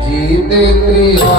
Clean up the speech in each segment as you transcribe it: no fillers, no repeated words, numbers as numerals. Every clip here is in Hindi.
जीते क्रिया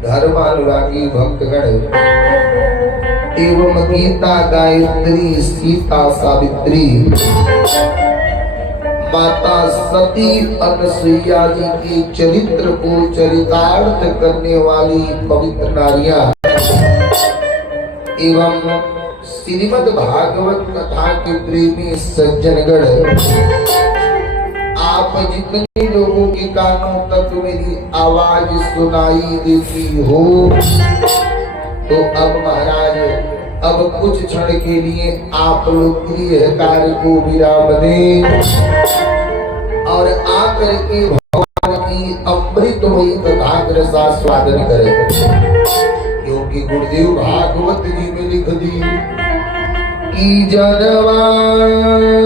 धर्मानुरागी भक्तगण एवं गीता गायत्री सीता सावित्री माता सती अनसुईया जी के चरित्र को चरितार्थ करने वाली पवित्र नारियां एवं श्रीमद् भागवत कथा के प्रेमी सज्जनगण, आप जितने लोगों के कानों तक मेरी आवाज सुनाई देती हो, तो अब महाराज अब कुछ क्षण के लिए आप लोग गृह कार्य को विराम दें और आकर के भगवान की अमृतमयी कथा का स्वादन करें। क्योंकि गुरुदेव भागवत जी में लिख दी कि जनवांतर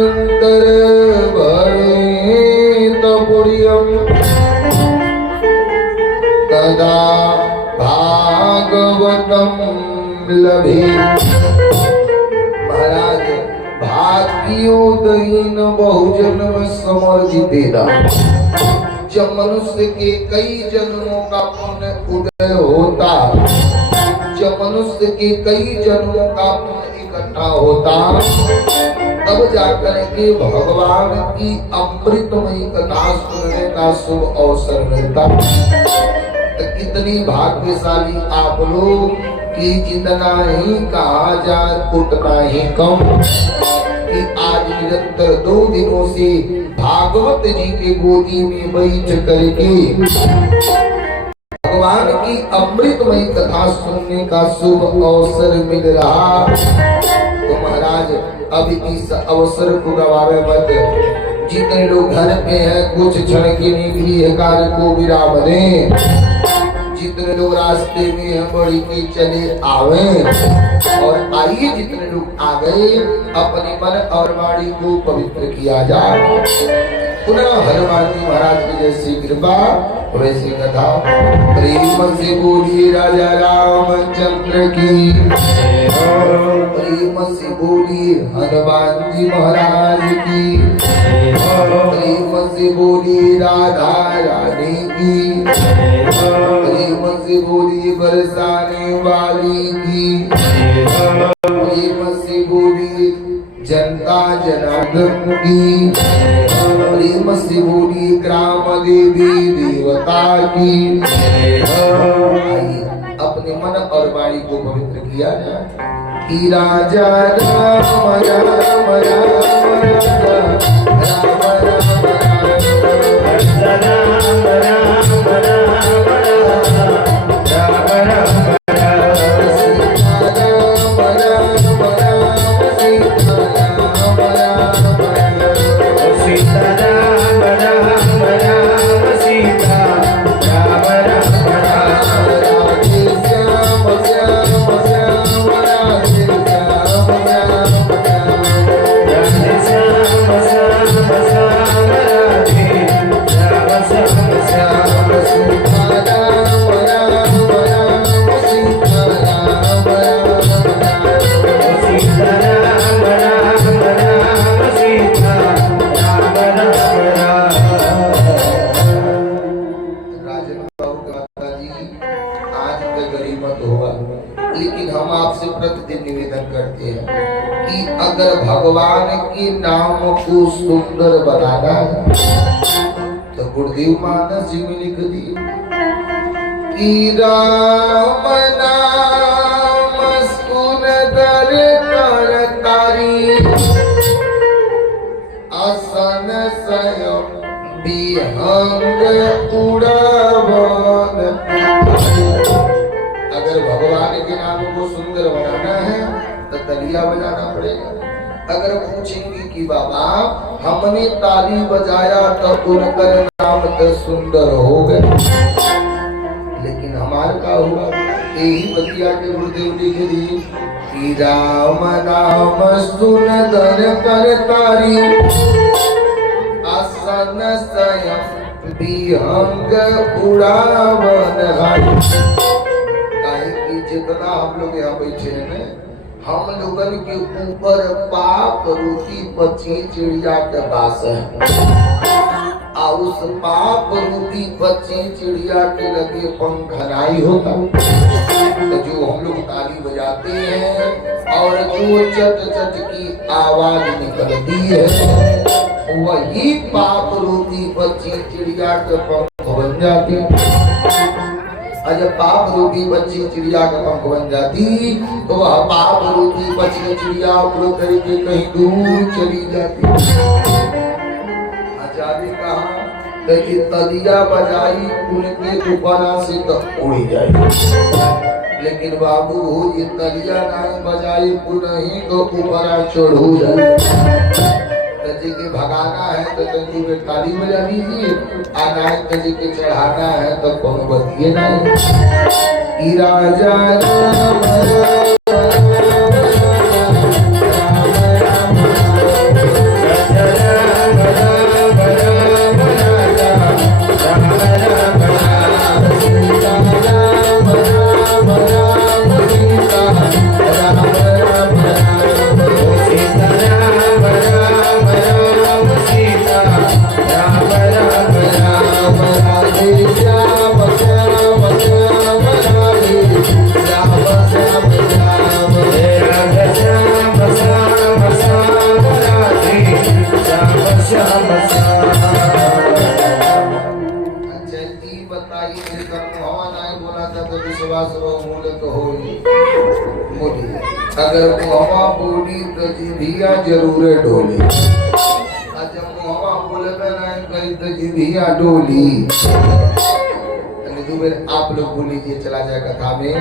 तदा भागवतम लभे। महाराज भाग्योदयीन बहुजन्म समर्जितेना, जब मनुष्य के कई जन्मों का पुण्य उदय होता, जब मनुष्य के कई जन्मों का पुण्य इकट्ठा होता, तब जाकर के भगवान की अमृतमयी कथा सुनने का शुभ अवसर मिलता। कितनी भाग्यशाली आप लोग कि जितना ही कहा जाए उतना ही कम, कि आज निरंतर 2 दिनों से भागवत जी के गोदी में बैठ करके भगवान की अमृतमयी कथा सुनने का शुभ अवसर मिल रहा। तो महाराज अब इस अवसर को गवावे मत। जितने लोग घर पे हैं कुछ क्षण के लिए कार्य को विराम दें। जितने लोग रास्ते में हैं बड़ी के चले आवे, और आइए जितने लोग आ गए अपने मन और वाणी को पवित्र किया जाए। पुनः हनुमान जी महाराज की जैसी कृपा वैसी कथा प्रेम से बोलिए राजा रामचंद्र की, प्रेम से बोलिए हनुमान जी महाराज की, प्रेम से बोलिए राधा रानी की, प्रेम से बोलिए बरसाने वाली की, प्रेम से बोलिए जनता जनार्दन की, प्रेम से बोलिए ग्राम देवी देवता की। अपने मन और वाणी को पवित्र किया जाए। राजा राम राम राम राम अगर भगवान के नाम को सुंदर बनाना है तो गुरुदेव मानस जी में लिख दिए कि राम नाम सुंदर कर तारी आसन स्वयं विहंग उड़ावन। अगर भगवान के नाम को सुंदर बनाना है तो तालियां बजाना पड़ेगा। अगर पूछेंगे कि बाबा हमने ताली बजाया तो उनका नाम तो सुंदर हो गए, लेकिन हमारे का हुआ? यही बतिया के गुरुदेव लिख दी कि राम नाम सुंदर कर तारी आसन स्वयं विहंग उड़ावन। जितना हम लोग यहाँ बैठे हैं, हम लोगन के ऊपर पाप रूपी पक्षी चिड़िया के वास है, और उस पाप रूपी पक्षी चिड़िया के लगे पंखनाई होता, तो जो हम लोग ताली बजाते हैं और जो चट चट की आवाज निकलती है, वही पाप रूपी पक्षी चिड़िया के पंख बन जाते हैं। जब पाप रूपी बच्ची चिड़िया का पंख बन जाती तो वह पाप रूपी बच्ची चिड़िया उड़ करके कहीं दूर चली जाती। आचार्य कहा कि तलिया बजाई उनके दोबारा से तो उड़ी जाए, लेकिन बाबू ये तलिया नहीं बजाई पुनः तो ऊपरा चढ़ हो जाए। जी के भगाना है तो तंजी में ताली बजा दीजिए, आना तंजी के चढ़ाना है तो कौन बतिए नहीं। राजा राम अगर मुहवा बोली तो जिभिया जरूर डोली, जब मुहवा बोलता नहीं करी तो जिभिया डोली। आप लोग बोलीजिए, चला जाए कथा में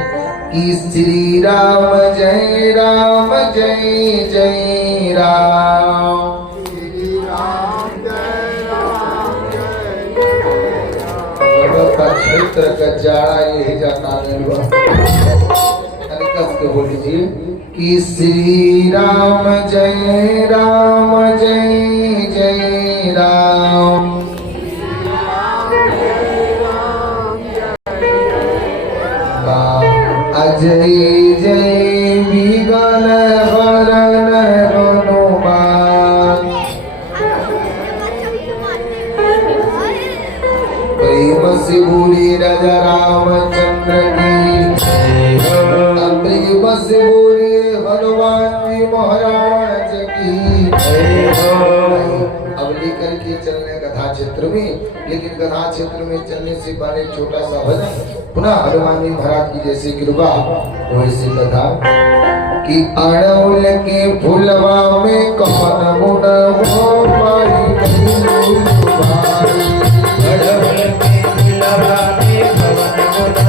कि श्री राम जय राम जय जय राम, श्री राम जय राम जय जय राम। क्षेत्र का जाड़ा यही जाता है, बोलीजिए कि श्री राम जय जय राम। अजय जय विगन हरण हनुमान, प्रेम से बोली राजा रामचंद्र की, प्रेम से बोली हनुमान जी महाराज की। अब लेकर के चलने कथा क्षेत्र में, लेकिन कथा क्षेत्र में चलने से पहले छोटा सा भजन, पुनः हनुमान जी महाराज की जैसी कृपा वैसी कथा कि अड़ौल के फुलवा में कौन गुण हो पाई नहीं, अड़ौल के फुलवा में कौन गुण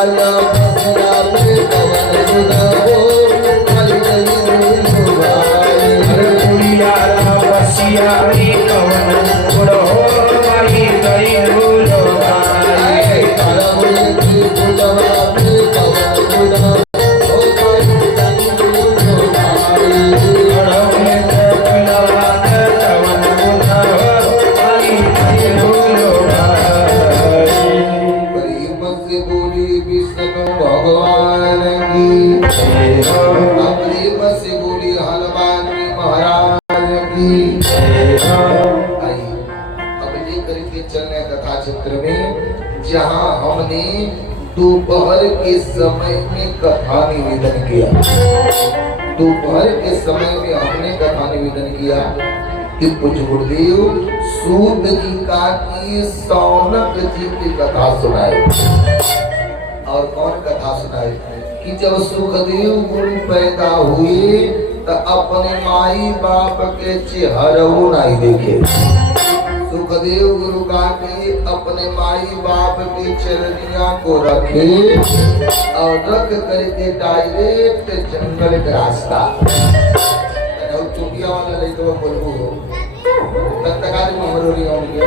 लाल बसिया में कवन गुण हो मर गई भूल भाई। कुड़ी लाल बसिया में कवन गुण हो मर गई भूल भाई। करहुए की गुलवा में कवन गुण हो मर गई भूल भाई। करहुए की गुलवा में कवन गुण हो मर गई भूल भाई। प्रेम से बोली विष्णु भगवान की, प्रेम से बोली हनुमान जी महाराज की। आइए अब लेकर के चलने कथा चित्र में, जहाँ हमने दोपहर के समय में कथा निवेदन किया। दोपहर के समय में हमने कथा निवेदन किया कि कुछ गुरुदेव सूत जी का की सौनक जी की कथा सुनाए। और कौन कथा सुनाए कि जब सुखदेव गुरु पैदा हुए तो अपने माई बाप के चेहरों नहीं देखे। सुखदेव गुरु का के अपने माई बाप की चरनिया को रखे और रख करके डायरेक्ट जंगल का रास्ता। चुटिया वाला नहीं तो बोलबू हो तब तक आज मरोरी होंगे।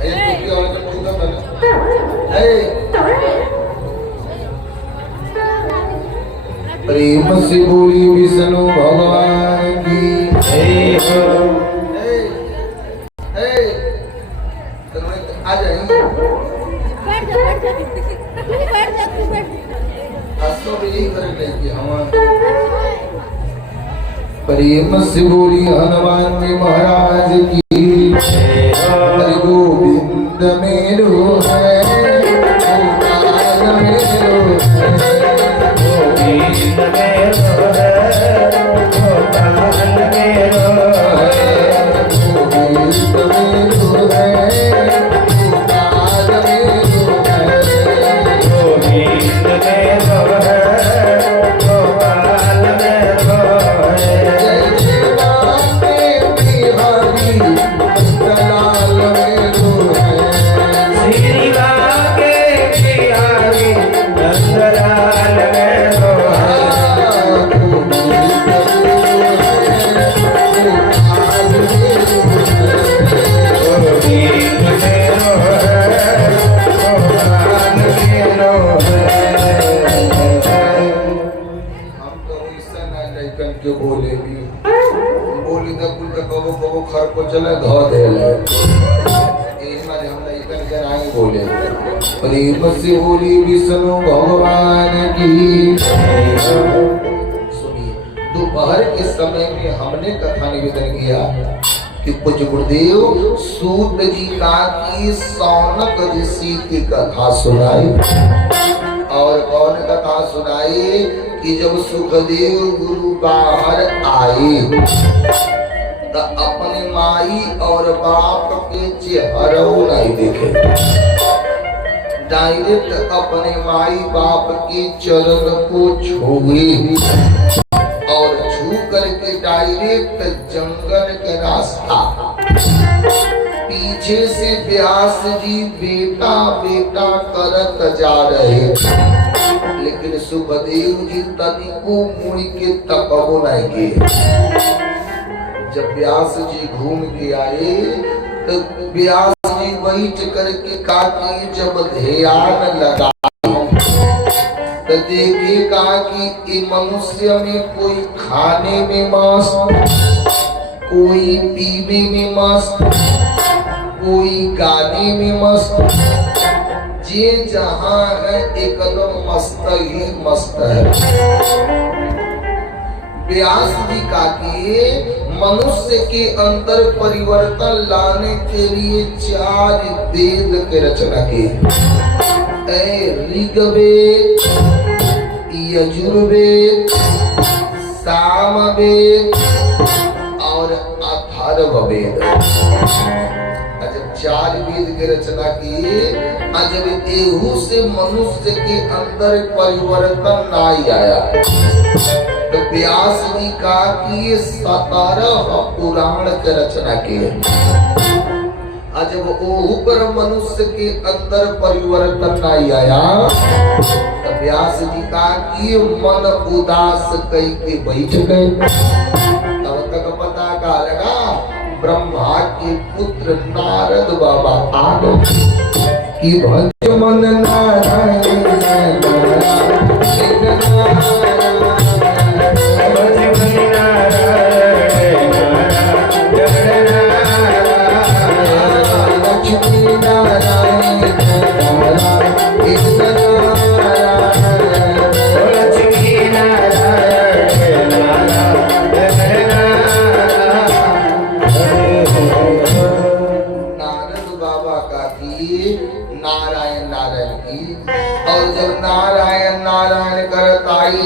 ये चुटिया वाला तो पूछता था ना। प्रेम से बोली विष्णु भगवान की। आ जाएंगे प्रेम से बोली हनुमान जी महाराज की। हरि गोविंद मेरो है गोपाल मेरो है। गोविंद मेरो है गोपाल मेरो है। गोविंद मेरो है गोपाल मेरो है। गोविंद मेरो है गोपाल मेरो है। जय जय बिहारी नंदलाल मेरो है। श्री लागे बिहारी नंदलाल मेरो है। गोविंद मेरो है गोपाल मेरो है। हम तो ऐसा ना लइकन के बोले भी बोली तो कुल का कबो कबो खर को चले धो दे ले। यही मारे हम लइकन के नहीं बोले। प्रेम से बोली विष्णु भगवान की। सुनिए दोपहर के समय में हमने कथा निवेदन किया कि कुछ गुरुदेव सूत जी का की सौनक ऋषि की कथा सुनाई। और कौन कथा सुनाई कि जब सुखदेव गुरु बाहर आए तो अपने माई और बाप के चेहरों नहीं देखे। डायरेक्ट अपने माई बाप के चरण को छुए और छू करके डायरेक्ट जंगल के रास्ता। पीछे से व्यास जी बेटा बेटा करत जा रहे, लेकिन सुखदेव जी तनिको मुड़ के तकबो नहीं किए। जब व्यास जी घूम के आए तो व्यास जी बैठ करके काकी जब ध्यान लगा तो देखेगा कि मनुष्य में कोई खाने में मस्त, कोई पीने में मस्त, कोई गाने में मस्त। जे जहाँ है एकदम मस्त ही मस्त है। व्यास जी का कि मनुष्य के अंदर परिवर्तन लाने के लिए 4 वेद के रचना की। ऋग्वेद, यजुर्वेद, सामवेद और अथर्ववेद। जब 4 वेद की रचना की, जब एहू से मनुष्य के अंदर परिवर्तन नहीं आया तो व्यास जी का कि 17 पुराण की रचना की। जब ऊपर मनुष्य के अंदर परिवर्तन नहीं आया तो व्यास जी का कि मन उदास कई के बैठ गए। तब तक पता का लगा ब्रह्मा के पुत्र नारद बाबा आ गए कि भज मन नारायण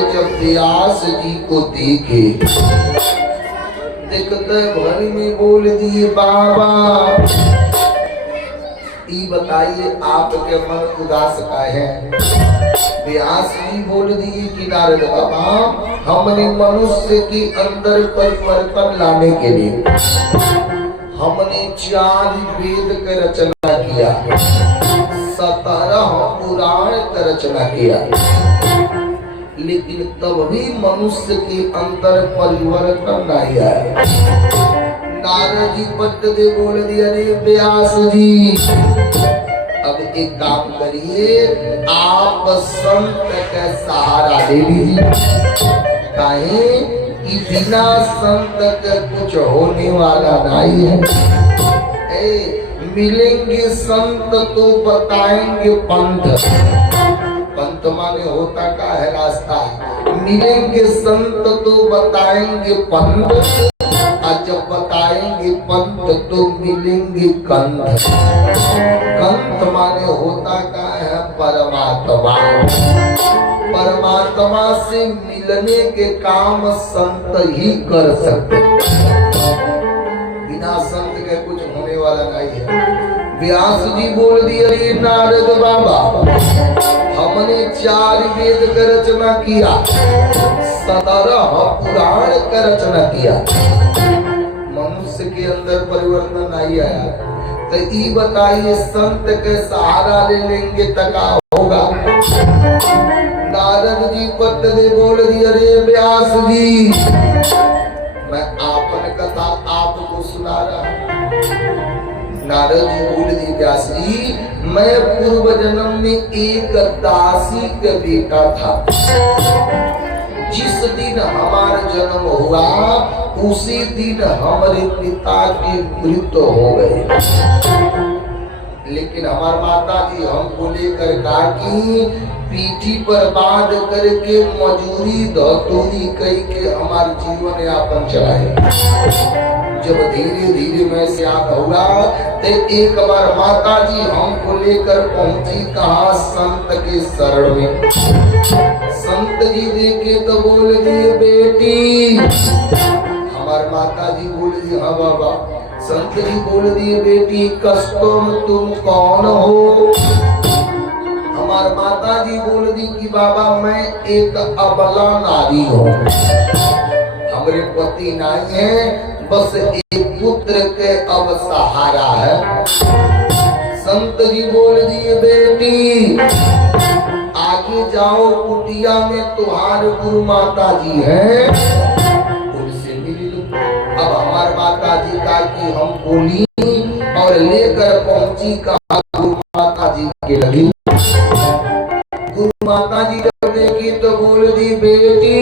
जब व्यास जी को देखे देखते भरी में बोल दिए बाबा ये बताइए आपके मन उदास का है। व्यास जी बोल दिए कि नारद बाबा हमने मनुष्य के अंदर परिवर्तन लाने के लिए हमने 4 वेद का रचना किया, 17 पुराण का रचना किया, लेकिन तब भी मनुष्य के अंदर परिवर्तन नहीं आया। नारद जी पट दे बोल दिया रे व्यास जी अब एक काम करिए आप संत का सहारा ले लीजिए। काहे कि बिना संत के कुछ होने वाला नहीं है। मिलेंगे संत तो बताएंगे पंथ, पंथ माने होता का है रास्ता। मिलेंगे संत तो बताएंगे पंथ, और जब बताएंगे पंथ तो मिलेंगे कंथ। कंथ माने होता का है परमात्मा। परमात्मा से मिलने के काम संत ही कर सकते, बिना संत के कुछ होने वाला नहीं है। व्यास जी बोल दिए नारद बाबा हमने 4 वेद का रचना किया, 17 पुराण का रचना किया, मनुष्य के अंदर परिवर्तन नहीं आया। तो ये बताइए संत के सहारा ले लेंगे तका होगा। नारद जी पटले बोल दिए अरे व्यास जी मैं आपन कथा आपको सुना रहा। नारद जी बोल दिए व्यास जी मैं पूर्व जन्म में एक दासी का बेटा था। जिस दिन हमारा जन्म हुआ उसी दिन हमारे पिता की मृत्यु हो गई, लेकिन हमारी माता जी हमको लेकर काकी पीठी पर बांध करके मजूरी धतूरी कई के हमारे जीवन यापन चलाए। जब धीरे धीरे मैं सियान हुआ तो एक बार माता जी हमको लेकर पहुंची कहा संत के शरण में। संत जी देखे तो बोल दिए बेटी, हमारी माता जी बोल दी हाँ बाबा। संत जी बोल दिए बेटी कस्तुम तुम कौन हो? हमारी माता जी बोल दी कि बाबा मैं एक अबला नारी हूँ, हमारे पति नहीं है, बस एक पुत्र के अब सहारा है। संत जी बोल दिए बेटी आगे जाओ कुटिया में तुम्हारे गुरु माता जी हैं, उनसे मिल लो। अब हमारे माता जी का कि हम बोली और लेकर पहुंची कहा गुरु माता जी के लगी। गुरु माता जी जब देखी तो बोल दी बेटी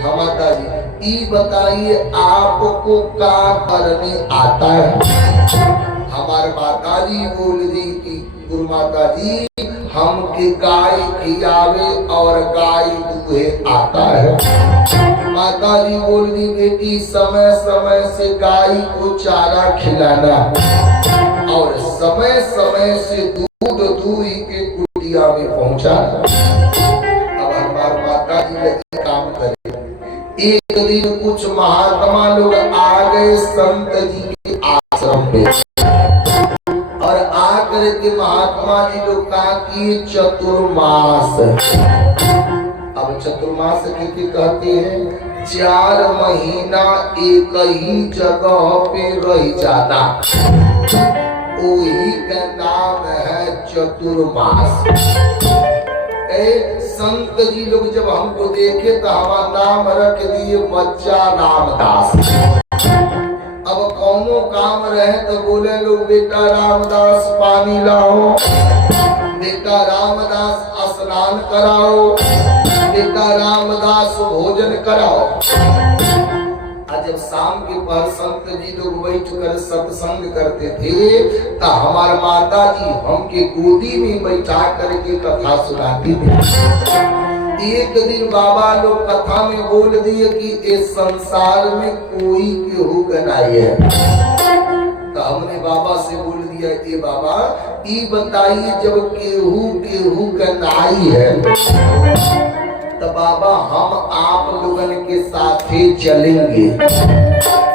हाँ माता जी ये बताइए आपको क्या करने आता है? हमारे माता जी बोल दी कि गुरु माता जी हमके गाय खिलावे और गाय दूहे आता है। माता जी बोल दी बेटी समय समय से गाय को चारा खिलाना और समय समय से दूध दूही के कुटिया में पहुंचाना। अब हमारी माता जी लगी काम करे। एक दिन कुछ महात्मा लोग आ गए संत जी के आश्रम पे और आकर के महात्मा जी लोग कहा कि चतुर्मास। अब चतुर्मास किसे कहते हैं? 4 महीना एक ही जगह पे रह जाना, वही का नाम है चतुर्मास। संत जी लोग जब हमको देखे तो हमारा नाम रख दिए बच्चा रामदास। अब कौनो काम रहे तो बोले लोग बेटा रामदास पानी लाओ, बेटा रामदास स्नान कराओ, बेटा रामदास भोजन कराओ। आज जब शाम के पहर संत जी लोग बैठ कर सत्संग करते थे तो हमारे माता जी हमके गोदी में बैठा करके कथा सुनाती थी। एक दिन बाबा लोग कथा में बोल दिए कि इस संसार में कोई केहू गनाई है। तो हमने बाबा से बोल दिया ये बाबा ये बताइए जब केहू गनाई है तो बाबा हम आप लोगन के साथ ही चलेंगे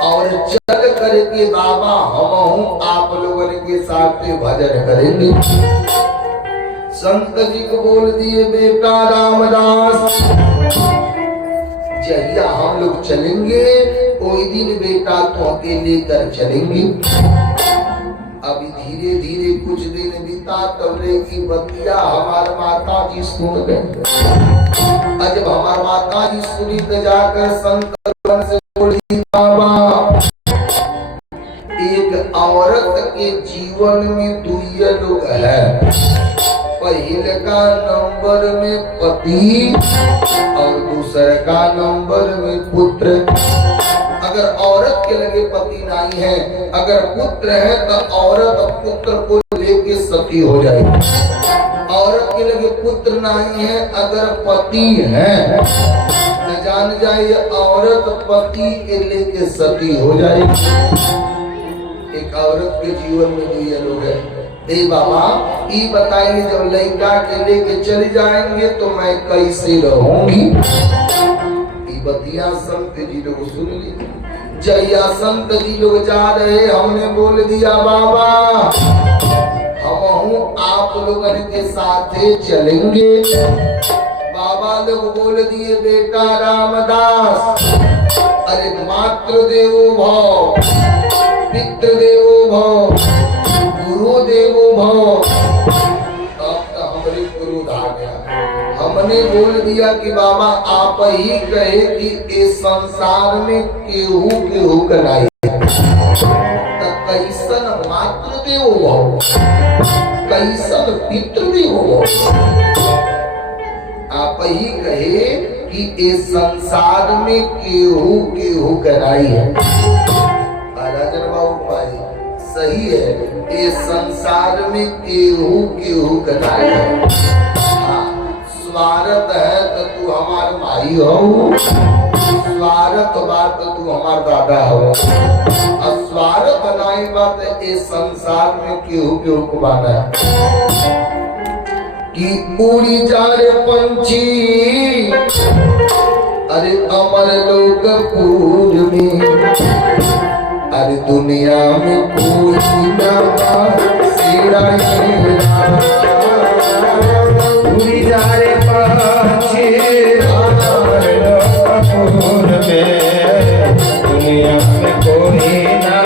और चल करके बाबा हम आप लोगन के साथ भजन करेंगे। संत जी को बोल दिए बेटा रामदास जहिया हम लोग चलेंगे कोई दिन बेटा तो अकेले कर चलेंगे। अभी धीरे धीरे कुछ दिन बीता तबले की बतिया हमारे माता जी सुन गए। जब हमारे माता जी सुनी तो जाकर संत से बोली बाबा एक औरत के जीवन में दुइया लोग है, पहले का नंबर में पति और दूसरे का नंबर में पुत्र। अगर औरत के लगे पति नहीं है, अगर पुत्र है तो औरत पुत्र को लेके सती हो जाएगी। औरत के लगे पुत्र नहीं है, अगर पति है तो जान जाइए औरत पति के लेके सती हो जाएगी। एक औरत के जीवन में जो ये लोग है ए बाबा ये बताइए जब लड़का के लेके चले जाएंगे तो मैं कैसे रहूंगी। बतिया संत जी लोग सुन ली। जया संत जी लोग जा रहे हमने बोल दिया बाबा हम आप लोगों के साथ चलेंगे। बाबा लोग बोल दिए बेटा रामदास अरे मातृ देवो भव, पितृ देवो भव, गुरु देवो भव। अब तो हमारे गुरु आ गया। हमने बोल दिया कि बाबा आप ही कहे कि इस संसार में केहू कराई कैसन मातृदेव हो, कैसन पितृदेव हो। आप ही कहे कि इस संसार में केहू कराई है। राजन बाबू भाई सही है, इस संसार में केहू कराई है। स्वार्थ है तो तू हमार माई हो, स्वार्थ बात तो तू हमार दादा हो। स्वार्थ नहीं बात इस संसार में केहू को बाना है कि उड़ी जा रे पंछी अरे अमर लोकपुर में, अरे दुनिया में कोई ना उड़ी जा रे पंछी अमर लोकपुर में, दुनिया में कोई ना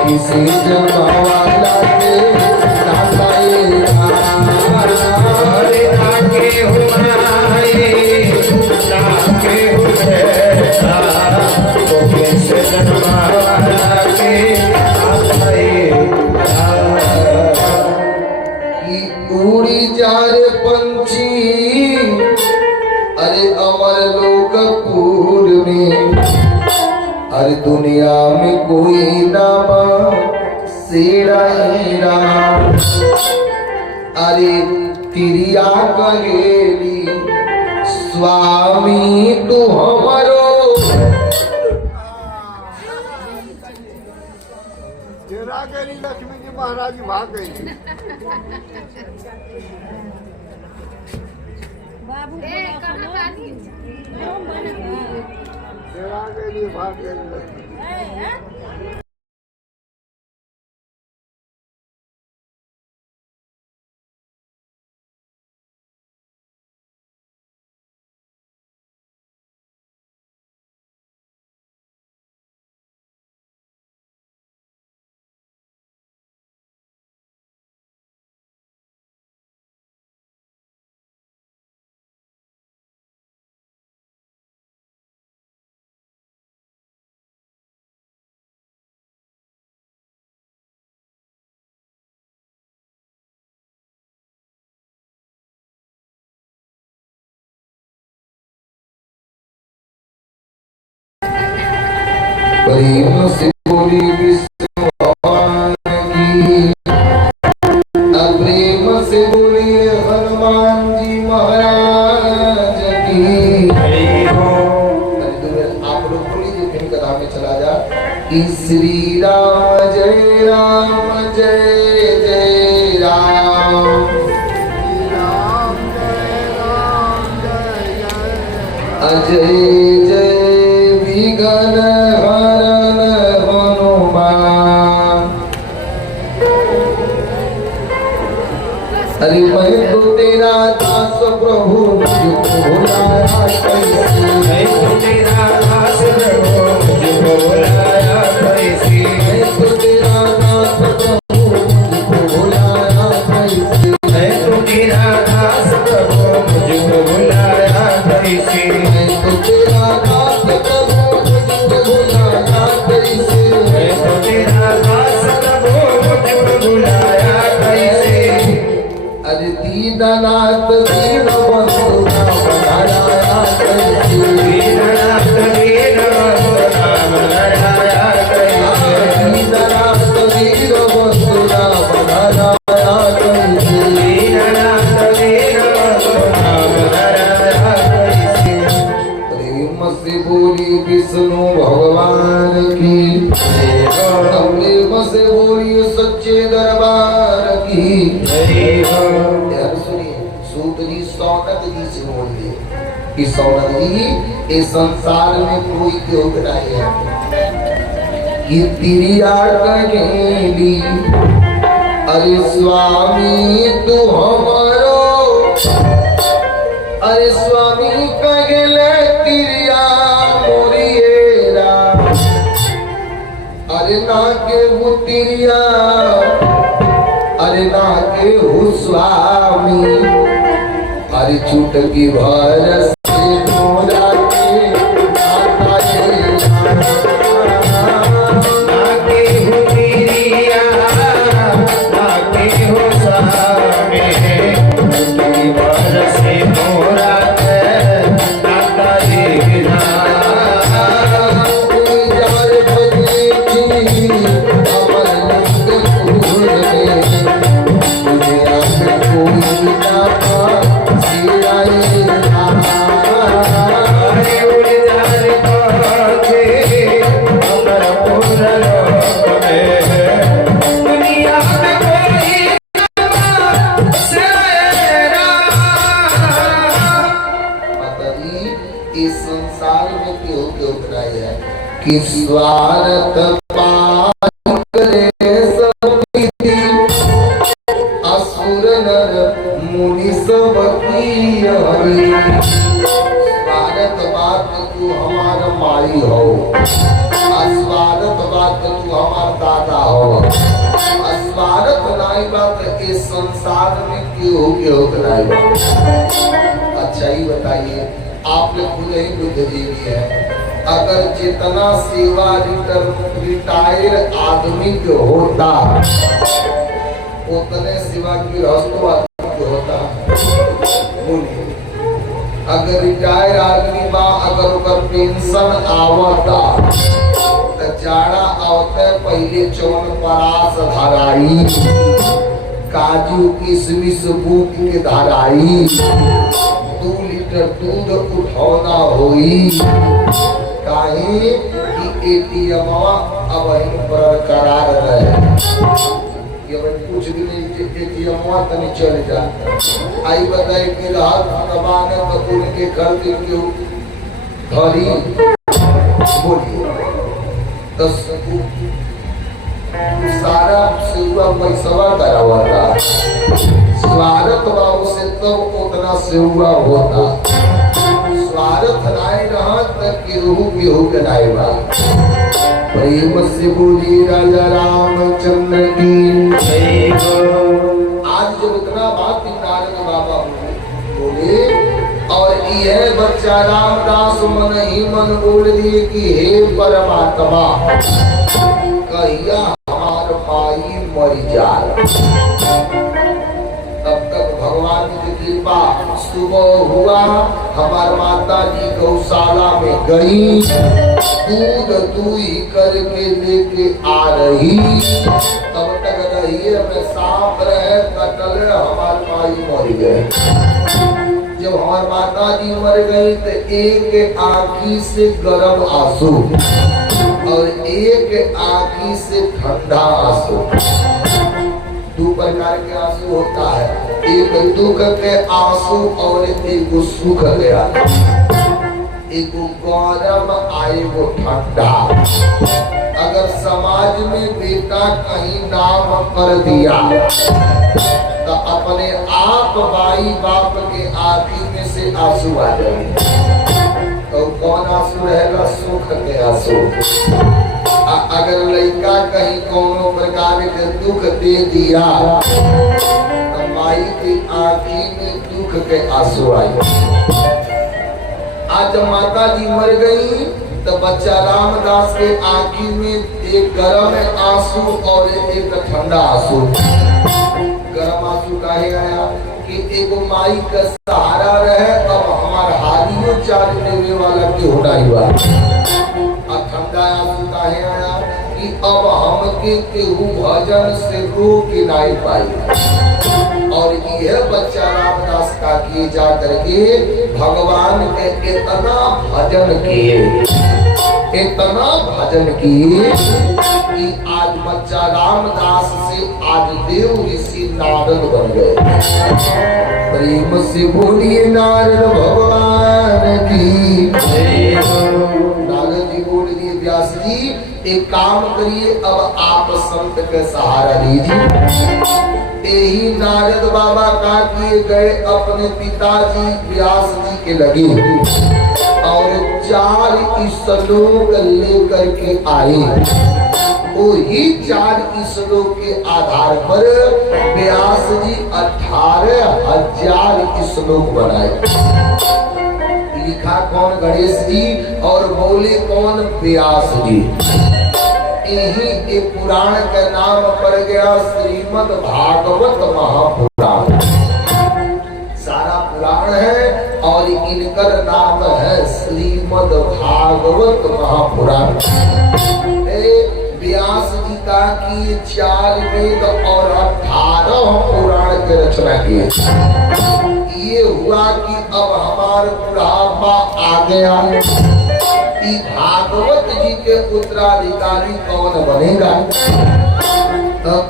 किसी जमावाला के नाता कि उड़ी जा रे पंछी अरे अमर लोकपुर में, अरे दुनिया में कोई ना सेरा अरे तिरिया कहेली स्वामी तू हमारो तेरा गई लक्ष्मी जी महाराज जी भाग गई तेरा गई भाग गई लक्ष्मी। प्रेम से बोली विष्णु भगवान की, प्रेम से बोली हनुमान जी महाराज की। आप लोग थोड़ी देर फिल्म कथा में चला जा कि श्री राम जय राम जय जय राम, अजय जय विघ्न हरण हनुमान। अरे मैं तो तेरा दास प्रभु मुझको भुलाया कैसे, मैं तो तेरा दास प्रभु मुझको भुलाया कैसे, मैं तो तेरा दास प्रभु मुझको भुलाया कैसे, मैं तो तेरा दास प्रभु मुझको भुलाया कैसे, मैं तो तेरा दास प्रभु मुझको भुलाया कैसे, मैं तो तेरा दास प्रभु मुझको भुलाया कैसे। अरे दीननाथ दीन बंधु नाम लड़ाया कैसे, दीननाथ दीन बंधु नाम लड़ाया कैसे, दीननाथ दीन बंधु नाम लड़ाया कैसे, दीननाथ दीन बंधु नाम लड़ाया कैसे। प्रेम से बोली विष्णु भगवान की, प्रेम से बोली सच्चे दरबार की। यार सुनिए, सूत जी सौनक जी से बोलिए कि सौनक जी इस संसार में कोई क्यों कराए ये तिरिया कहेली, अरे स्वामी तू हमारो, अरे स्वामी कहेले तिरिया मोरिएरा, अरे ना के वो तिरिया, अरे ना के हो स्वामी, अरे चुटकी भर से मोरा के नाता ये नाके हो तिरिया, नाके हो स्वामी, चुटकी भर से मोरा के नाता ये कि स्वार्थ पार करे सब विधि, असुर नर मुनि सब की हरि। स्वार्थ बात तू हमार माई हो, अस्वार्थ बात तू हमार दादा हो, अस्वार्थ नाई बात इस संसार में क्यों कराई। अच्छा ही बताइए, आप लोग खुद ही बुद्धिजीवी है, अगर जितना सेवा रिटायर आदमी के होता उतने सेवा की रहस्तो आदमी के होता। बोलिए, अगर रिटायर आदमी बा अगर ओकर पेंशन आवता तो जाड़ा आवते पहले चौनपरास धराई, काजू किशमिश बूट के धराई, 2 लीटर दूध उठौना होई। काहे कि एटीएमवा अब बरकरार रहे। ये कुछ दिन एटीएमवा तनी चल जा आई बताए कि रात कमाने कपूर के घर दिन के धरी। बोलिए, तो सारा सेवा पैसा करा हुआ था, स्वागत बाबू से तो उतना सेवा होता। स्वागत नाई रहा तक गेहूं के नाई बा। प्रेम से बोली राजा रामचंद्र की। आज जब इतना बात नारद बाबा बोले और यह बच्चा रामदास मन ही मन बोल दिए कि हे परमात्मा कहिया हमार माई मरी जाए। तब तक भगवान की कृपा सुबह हुआ, हमार माता जी गौशाला में गई, दूध दूही करके लेके आ रही। तब तक रही में सांप रहे कटल हमार माई मर गए। जब हमार माता जी मर गई तो एक आँखी से गर्म आंसू और एक आँखी से ठंडा आंसू। 2 प्रकार के आंसू होता है, एक दुख के आंसू और एक सुख के आंसू, एक गरम आएगो ठंडा। अगर समाज में बेटा कहीं नाम कर दिया तो अपने आप भाई बाप के आँखी में से आंसू आ जाएंगे। तो कौन आंसू रहेगा? सुख के आंसू। अगर लड़का कहीं कोनो प्रकार के दुख दे दिया तो माई की आँखी में दुख के आंसू आए। आज माता जी मर गई तो बच्चा रामदास के आँखी में एक गर्म आंसू और एक ठंडा आंसू। गर्म आंसू काहे आया कि एगो माई का सहारा रहे, अब हमार हालियों चाल देने वाला के होना ही बा। अब ठंडा आंसू काहे आया कि अब हमके केहू भजन से रोक नहीं पाई। और यह बच्चा रामदास का किए जा करके भगवान के इतना भजन किए कि आज बच्चा रामदास से आज देव ऋषि नारद बन गए। प्रेम से बोलिए नारद भगवान की। नारद जी बोल दिए व्यास जी एक काम करिए, अब आप संत के सहारा लीजिए। यही नारद बाबा का किए गए अपने पिताजी व्यास जी के लगे और 4 श्लोक लेकर के आए। वही 4 श्लोक के आधार पर व्यास जी 18,000 श्लोक बनाए। लिखा कौन? गणेश जी और बोले कौन? व्यास जी। यही एक पुराण का नाम पड़ गया श्रीमद् भागवत महापुराण। सारा पुराण है और इनकर नाम है श्रीमद् भागवत महापुराण। व्यास जी का की 4 वेद और 18 पुराण की रचना की। ये हुआ कि अब हमारा बुढ़ापा आ गया, भागवत जी के उत्तराधिकारी कौन बनेगा?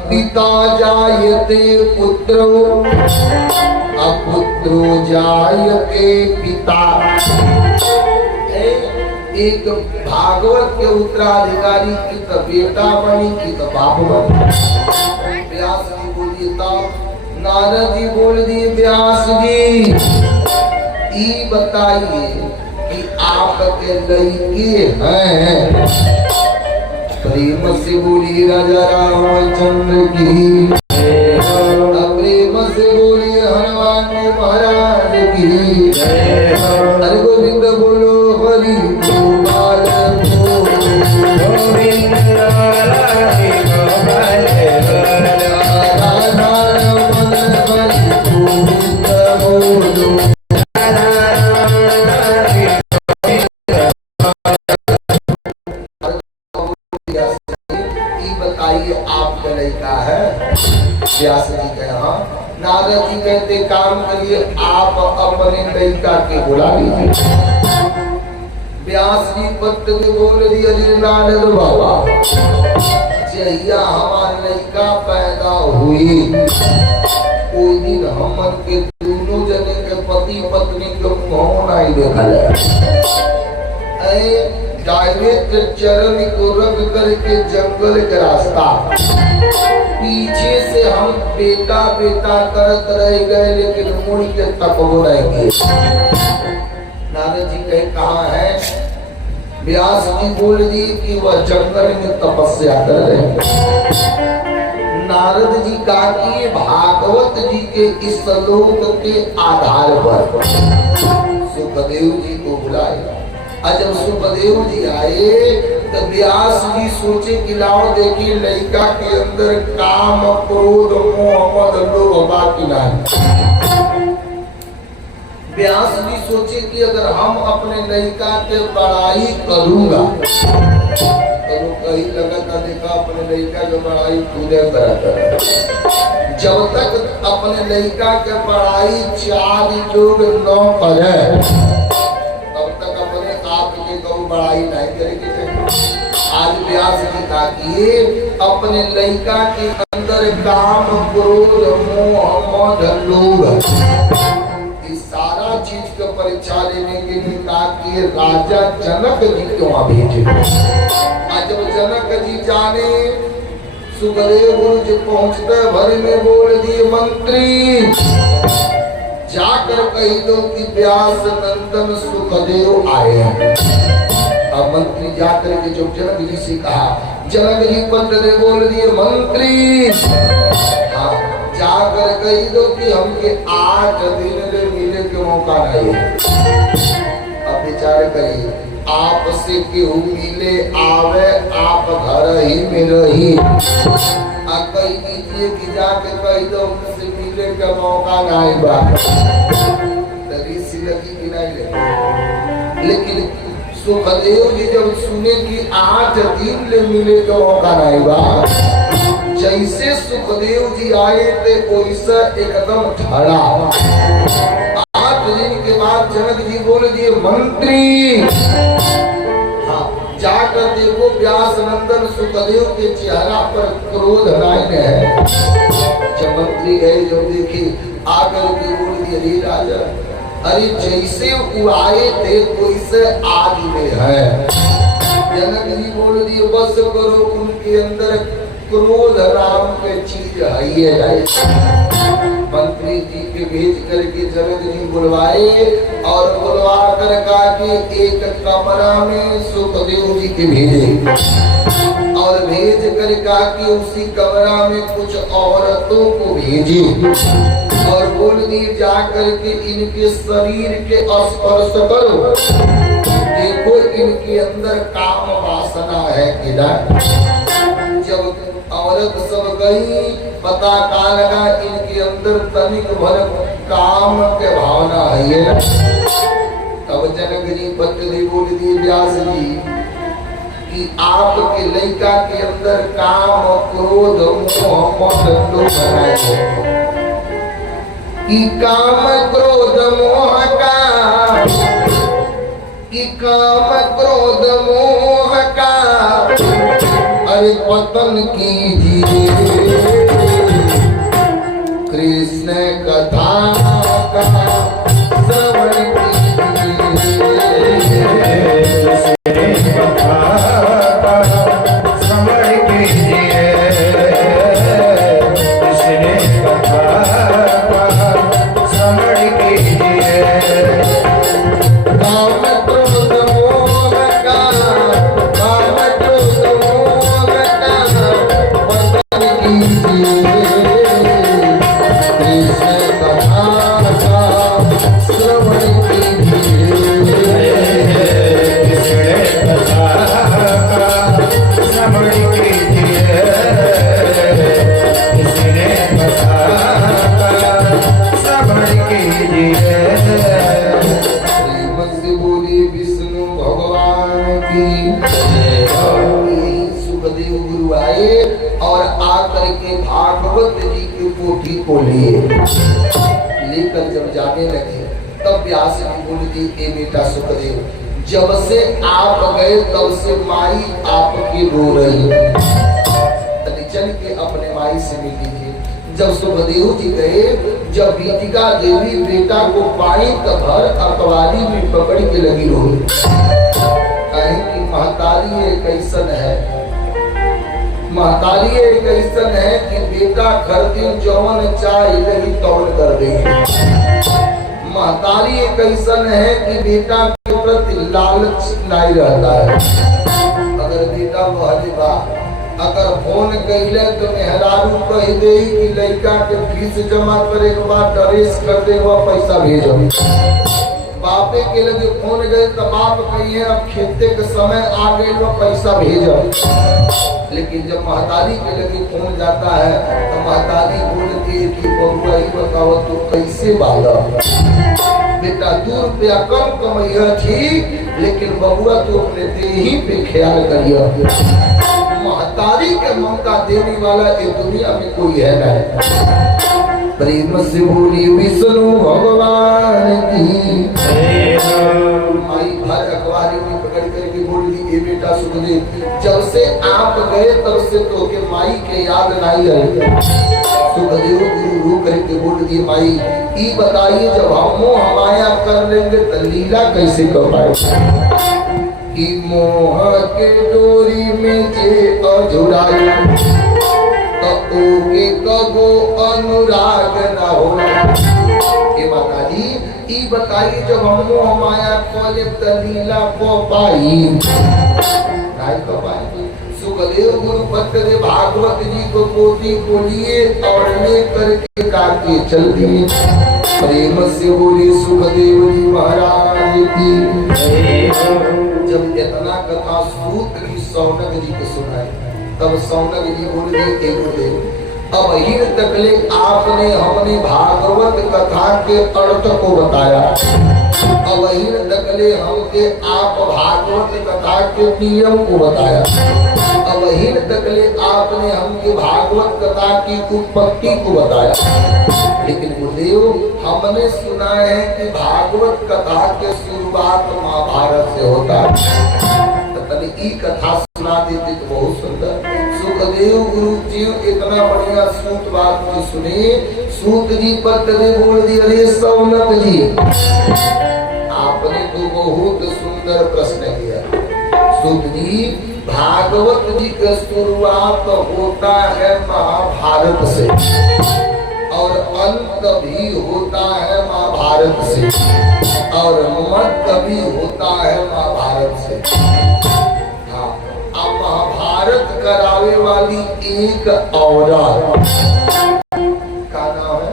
पिता जायते पुत्रो अपुत्रो जायते पिता। एक भागवत के उत्तराधिकारी की तो बेटा बनी की तो बाप बनी। व्यास जी बोलिए तब नारद जी बोल दिए व्यास जी ई बताइए कि आपके लड़के हैं? प्रेम से बोली राजा रामचंद्र की। प्रेम से बोली हनुमान महाराज की। हरि गोविंद बोलो हरि गोपाल। बताइए आपका लड़का है? व्यास जी कहे हाँ। नारद जी कहते काम करिए, आप अपने लड़का के बुला लीजिए। व्यास जी पत्र में बोल दिया, अरे नारद बाबा, जहिया हमारा लड़का पैदा हुई कोई दिन हमन के दोनों जने के पति पत्नी के मुंह नहीं देखल है। डायरेक्ट चरण को रख करके जंगल के रास्ता पीछे से हम बेटा बेटा करत रह गए, लेकिन मुड़ के तकबो नहीं किए। नारद जी कहे कहाँ है? व्यास जी बोल दिए कि वह जंगल में तपस्या कर रहे हैं। नारद जी का कि भागवत जी के इस श्लोक के आधार पर सुखदेव जी को बुलाया। और जब सुखदेव जी आए तो व्यास जी सोचे कि लाओ देखिए लड़का के अंदर काम क्रोध मोह मद लोभ बाकी नहीं। व्यास जी सोचे कि अगर हम अपने लड़का के बड़ाई करूंगा तो कहीं लगा देखा अपने लड़का के बड़ाई पूरे करा। जब तक अपने लड़का के बड़ाई चार लोग न करे तब तक अपने आप के गौ बड़ाई नहीं करेगी। आज व्यास जी का कि अपने लड़का के अंदर काम क्रोध मोह मद लोभ सारा चीज का परीक्षा लेने के लिए कहा कि राजा जनक जी को वहां भेजे। आज जब जनक जी जाने सुखदेव जी पहुंचते भर में बोल दिए, मंत्री जाकर कही दो कि व्यास नंदन सुखदेव आए हैं। अब मंत्री जाकर के जो जनक जी से कहा, जनक जी पत्र बोल दिए, मंत्री हाँ जाकर कही दो कि हमके 8 दिन ले मिले के मौका नहीं है। अब विचार करिए, आपसे केहू मिले आवे आप घर ही में रही, कही दीजिए कि जाके कही दो उनसे मिले के मौका नहीं बा, सी लगी कि नहीं लगी। लेकिन सुखदेव जी जब सुने कि 8 दिन ले मिले के मौका नहीं बा, जैसे सुखदेव जी आए थे वैसा एकदम ठहरा। 8 दिन के बाद जनक जी बोल दिए, मंत्री हाँ जाकर देखो व्यास नंदन सुखदेव के चेहरा पर क्रोध नहीं है। जब मंत्री गए जब देखे आकर के बोल दिए, राजा अरे जैसे वो आए थे वैसे आज में है। जनक जी बोल दिए, बस करो उनके अंदर क्रोध राम के चीज है। मंत्री जी के भेज करके जनक जी बुलवाए और बुलवा कर कहा कि एक कमरा में सुखदेव जी के भेजे और भेज कर कहा कि उसी कमरा में कुछ औरतों को भेजे और बोल दिए जाकर के इनके शरीर के स्पर्श करो, देखो इनके अंदर काम वासना है कि नहीं। जब औरत सब गई पता का लगा इनके अंदर तनिक भर काम के भावना है। तब जनक जी पत्र बोल दिए व्यास जी कि आपके लड़का के अंदर काम क्रोध मोह मद लोभ है कि काम क्रोध मोह का, कि काम क्रोध मोह का अरे पतन कीजिए, कृष्ण कथा का श्रवण कीजिए। सुखदेव गुरु आए और आकर के भागवत जी की पोथी को लिए लेकर जब जाने लगे तब व्यास जी बोल दी, ए बेटा सुखदेव, जब से आप गए तब से माई आपकी रो रही है, चल के अपने माई से मिल लीजिए। जब सुखदेव जी गए, जब बीतिका देवी बेटा को पाई तब भर अखबारी में पकड़ के लगी रो, कहीं की महतारी एक कैसन है, महतारी एक कैसन है कि बेटा घर दिन जौन चाहे लगी तौल कर देगी। महतारी एक कैसन है कि बेटा के प्रति लालच नहीं रहता है। अगर बेटा बहले बा, अगर फोन कैले तो मेहरारू कह दे कि लड़का के फीस जमा करे के बाद ड्रेस कर दे, वह पैसा भेजो। बापे के लगे फोन गए तो बाप कहिए अब खेते के समय आ गए वो पैसा भेजो। लेकिन जब महतारी के लगे फोन जाता है तो महतारी बोलती है कि बबुआ ही बताओ तू कैसे बाला, बेटा 2 रुपया कम कमैया ठीक, लेकिन बबुआ तू अपने देही पे ख्याल करिए। महतारी के ममता देने वाला ये दुनिया में कोई है नहीं। प्रेम से बोली विष्णु भगवान की, माई भर अखबारी में पकड़ करके बोल दी, ए बेटा सुखदेव, जब से आप गए तब से तो के माई के याद नहीं आई। सुखदेव गुरु रो करके बोल दिए, माई ई बताइए जब हम मोह माया कर लेंगे तो लीला कैसे कर पाए। कि मोह के डोरी में जे अझुराई तो ओके कबो अनुराग न होला। ये माताजी ई बताइए जब हम मोह माया कोले तलीला को पाई नहीं को पाई। सुखदेव गुरु पत्र भागवत जी को पोथी को लिए और ले करके काके चल दिए। प्रेम से बोले सुखदेव जी महाराज की। जब इतना कथा सूत की सौनक जी को सुनाई तब सौनक जी बोल दिए, अब हिर तकले आपने हमने भागवत कथा के अर्थ को बताया, अब हिर तकले हमके आप भागवत कथा के नियम को बताया, अब हिर तकले आपने हमके भागवत कथा की उत्पत्ति को बताया। लेकिन गुरुदेव हमने सुना है कि भागवत कथा के शुरुआत महाभारत से होता है, ई कथा सुना देते तो बहुत सुंदर। सुखदेव गुरु जी इतना बढ़िया सूत बात को सुने, सूत जी पत्र बोल दिया, अरे सौनक जी आपने तो बहुत सुंदर प्रश्न किया। सूत जी भागवत जी का शुरुआत होता है महाभारत से और अंत भी होता है महाभारत से और मध्य भी होता है महाभारत से। अब महाभारत करावे वाली एक औरत का नाम है,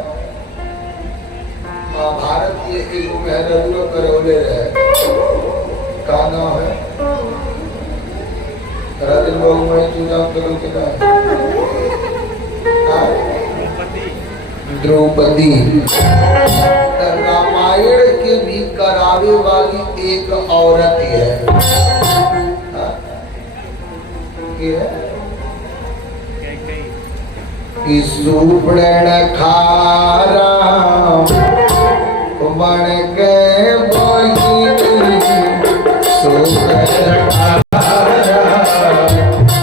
महाभारत के एक महरत करौले रहे, का नाम है राजन बाबू, मैं तू नाम करो कि द्रौपदी। रामायण के भी करावे वाली एक औरत है, कि सुपड़न खारा बन के बहिनी, सुपड़न खारा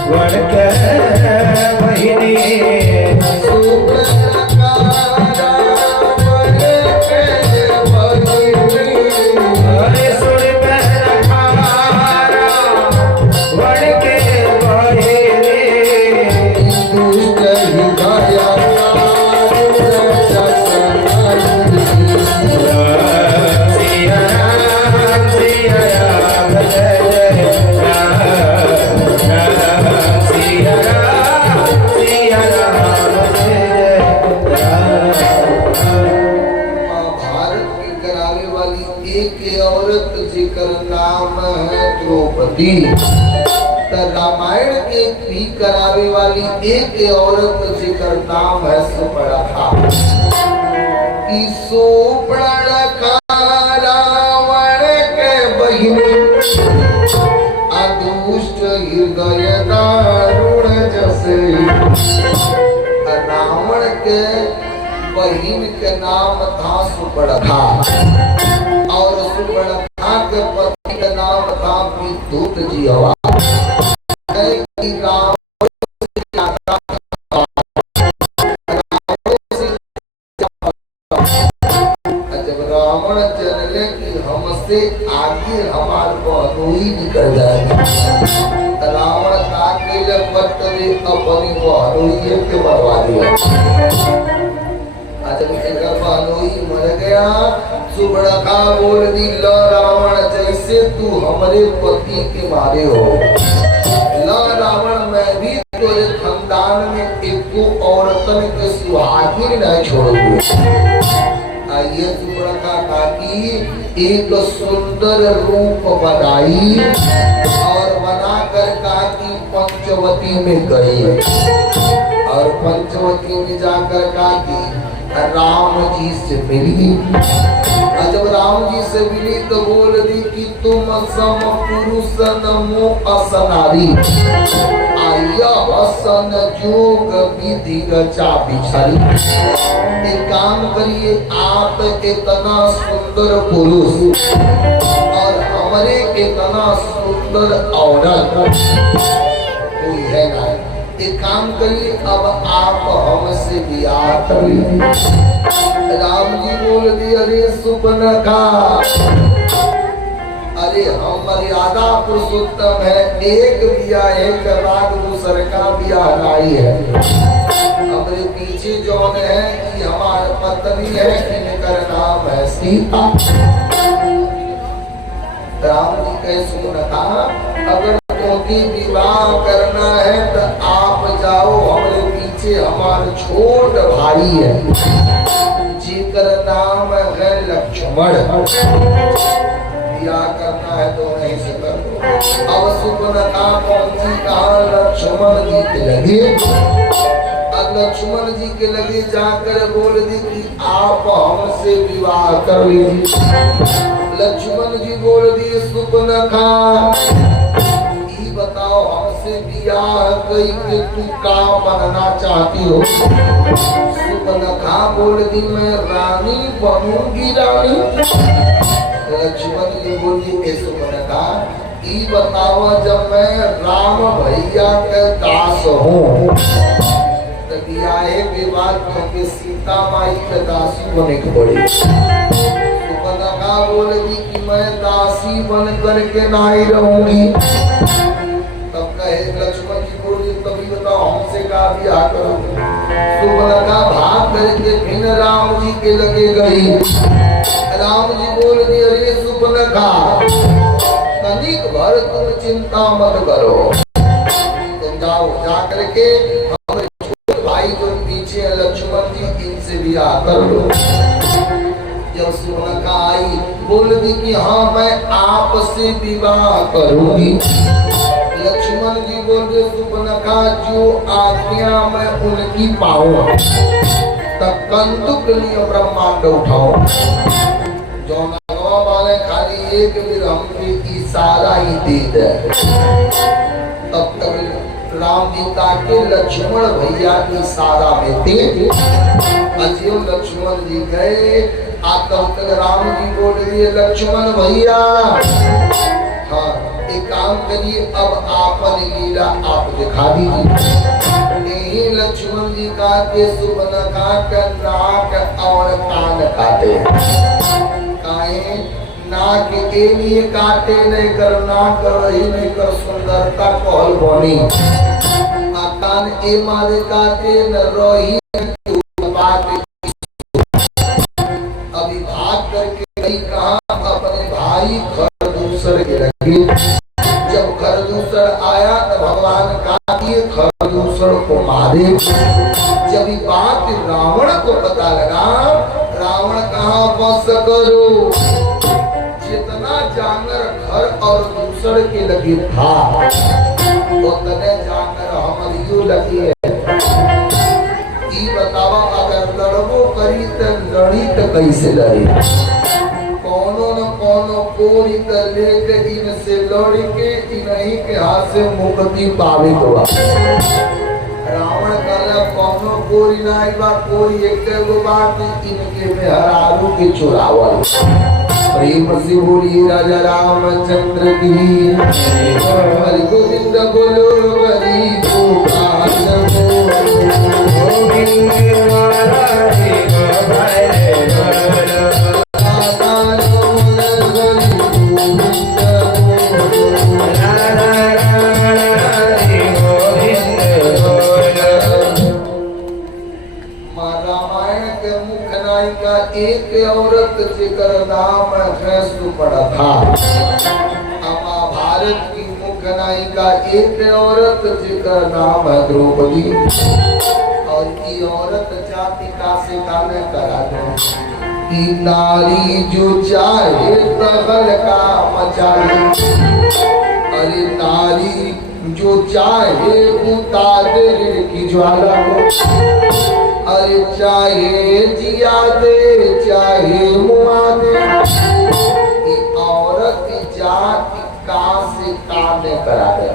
बन के बहिनी, सुपड़न खारा बन के बहिनी, अरे सुपड़न खारा बन के द्रौपदी। रामायण के भी करावे वाली एक औरत जिकर नाम है सुपर्णखा। सुपर्णखा रावण के बहिनी, अदुष्ट हृदय दारुण के बहिन के नाम था सुबड़खा और सुबड़खा के पति के नाम था विद्युत जी हवा। जब रावण जनले कि हमसे आगे हमार बहनोई निकल जाएगी, रावण का के पत्नी अपनी बहनोई के मरवा दिया। जब बहनोई मर गया, सुबड़खा बोल दी, ल रावण जैसे तू हमारे पति के मारे हो, ल रावण मैं भी तेरे खानदान में एक औरतन के सुहागिन नहीं छोड़ूंगी। आइए सुबड़खा काकी एक सुंदर रूप बनाई और बनाकर काकी पंचवती में गई और पंचवती में जाकर काकी राम जी से मिली। जब राम जी से मिली तो बोल दी कि तुम सम पुरुष नमो असनारी, आया हसन जोग विधि रचा बिचारी। एक काम करिए, आप इतना सुंदर पुरुष और हमारे इतना सुंदर औरत कोई है ना, एक काम करिए, अब आप हमसे ब्याह करिए। राम जी बोल दिए, अरे सुबड़खा, अरे हम मर्यादा पुरुषोत्तम है, एक ब्याह है के बाद दूसरे का ब्याह नहीं है। हमारे पीछे जौन है कि हमारे पत्नी है, इनका नाम है सीता। राम जी कहे सुबड़खा, अगर क्योंकि विवाह करना है तो आप जाओ, हमारे पीछे हमारा छोट भाई है जिकर नाम है लक्ष्मण, विवाह करना है तो नहीं से कर दो। अब सुबड़खा पहुंची कहा लक्ष्मण जी के लगे, अब लक्ष्मण जी के लगे जाकर बोल दी कि आप हमसे विवाह कर लीजिए। लक्ष्मण जी बोल दिए, सुबड़खा बताओ हमसे ब्याह करके तू क्या बनना चाहती हो? सुबड़खा बोल दी, मैं रानी बनूंगी रानी। लक्ष्मण जी बोली, सुबड़खा ई बताओ, जब मैं राम भैया के दास हूँ तो ब्याह के बाद क्योंकि सीता माई के दासी बने के पड़ी। सुबड़खा बोल दी कि मैं दासी बन करके नहीं रहूंगी। तब कहे लक्ष्मण जी बोल दी, तभी बताओ हमसे का ब्याह करोगे? सुबड़खा भाग करके फिर राम जी के लगे गई। राम जी बोल दिए, अरे सुबड़खा, तनिक भर तुम चिंता मत करो, तुम जाओ जा करके हमारे छोटे भाई जो पीछे लक्ष्मण जी, इनसे ब्याह कर लो। जब सुबड़खा आई बोल दी कि हाँ मैं आपसे विवाह करूंगी। लक्ष्मण जी बोले, सुबड़खा जो आज्ञा मैं उनकी पाऊं तब कंदुक लिए ब्रह्मांड उठाओ। जो नगवा वाले खाली एक भी हमके इशारा ही दे दे। तब तक राम जी ताके लक्ष्मण भैया इशारा में थे। अजय लक्ष्मण जी गए, तब तक राम जी बोल दिए, लक्ष्मण भैया हाँ एक काम करिए, अब आपन लीला आप दिखा दीजिए। लक्ष्मण जी का के सुबड़खा का नाक और कान काटे। काहे नाक के लिए काटे, नहीं कर नाक रही नहीं कर सुंदरता कहल बनी। कान ए मारे काटे न रही अभी भाग करके नहीं कहा अपने भाई घर दूसरे के लगे। जब घर दूसर आया तो भगवान का दिए घर दूसर को मारे। जब ये बात रावण को पता लगा, रावण कहा बस करो, जितना जानवर घर और दूसर के लगे था उतने जानवर हमारी लगी है। बतावा अगर लड़बो करी तो लड़ी तो कैसे लड़ी? कोनो न कोनो कोरी तो लेके इनसे लड़ के इन्हीं के हाथ से मुक्ति पावे को। रावण कहला कोनो कोई नाई बा कोई एक गो बात इनके में हरारू के चुरावल प्रेम से बोलिए राजा रामचंद्र की हरि गोविंद बोलो हरि गोपाल गोविंद हरे रामायण के मुख्य नायिका एक औरत जिकर नाम है सुपर्णा। महाभारत की मुख्य नायिका एक औरत जिकर नाम है द्रौपदी। और ये औरत जाति का से गाने करा दो कि नारी जो चाहे तगल का मचाए। अरे नारी जो चाहे उतार ऋण की ज्वाला को। अरे चाहे जिया दे चाहे मुआ दे। औरत जाति का से काने करा दे।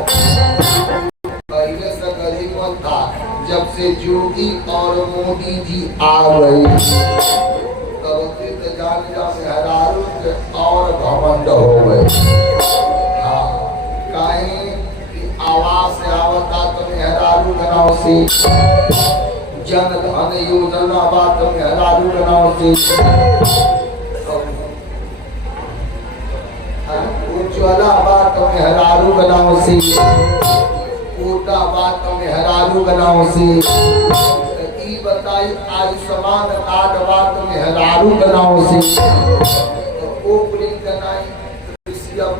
पहले से गरीब था, जब से योगी और मोदी जी आ गए तब से जानिया में हजारों और घमंड हो गए। हाँ, कहीं आवाज से आवता तुम्हें हजारों गाँव से, जन धन योजना बात में हजारों गाँव से, उज्ज्वला बात में हजारों गाँव से, कोटा बात में हजारों गाँव से, ई बताई आयुष्मान कार्ड बात में हजारों गाँव से। तो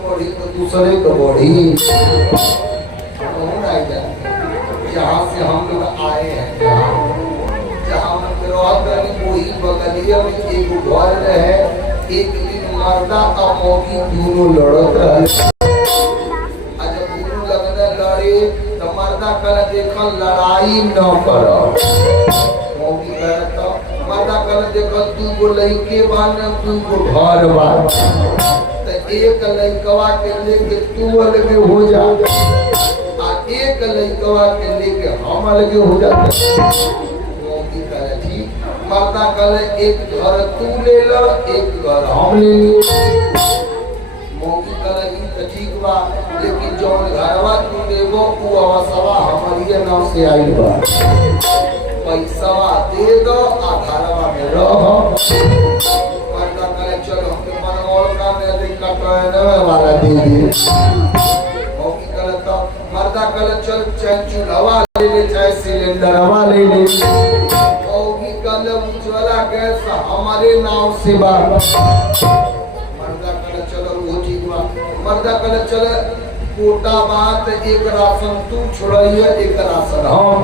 पढ़ी तो दूसरे को बढ़ी। जहाँ से हम लोग आए हैं, जहाँ वही बगलिया में एक घर रहे। एक दिन मर्दा और मौगी दोनों लड़त रहे। जब दोनों लगने लड़े तो मर्दा कर देखल लड़ाई न कर। मौगी करता मर्दा कर देखल तू को लइके बान तू को घर बान। तो एक लइकवा के लेके तू अलग हो जा, एक लइकवा के लेके हम अलग हो जाते। मौगी करे ठीक, मर्दा करे एक घर तू ले लो एक घर हम ले ली। मौगी करे तो ठीक बा, लेकिन जौन घरवा तू देबो वो अवसवा हमारी नाम से आइल बा। पैसावा दे दो आ घरवा में रहो। मर्दा करे चलो हमके मनमोल का में अधिका कहने वाला दे दे। मौगी करे तो मर्दा करे चल चूल्हा ले ले चाहे सिलेंडरवा ले ले। मौगी करे उज्ज्वला गैस हमारे नाम से बा। मर्दा करे चलो वो ठीक बा। मर्दा करे चले कोटा बात एक राशन तू छोड़िए एक राशन हम।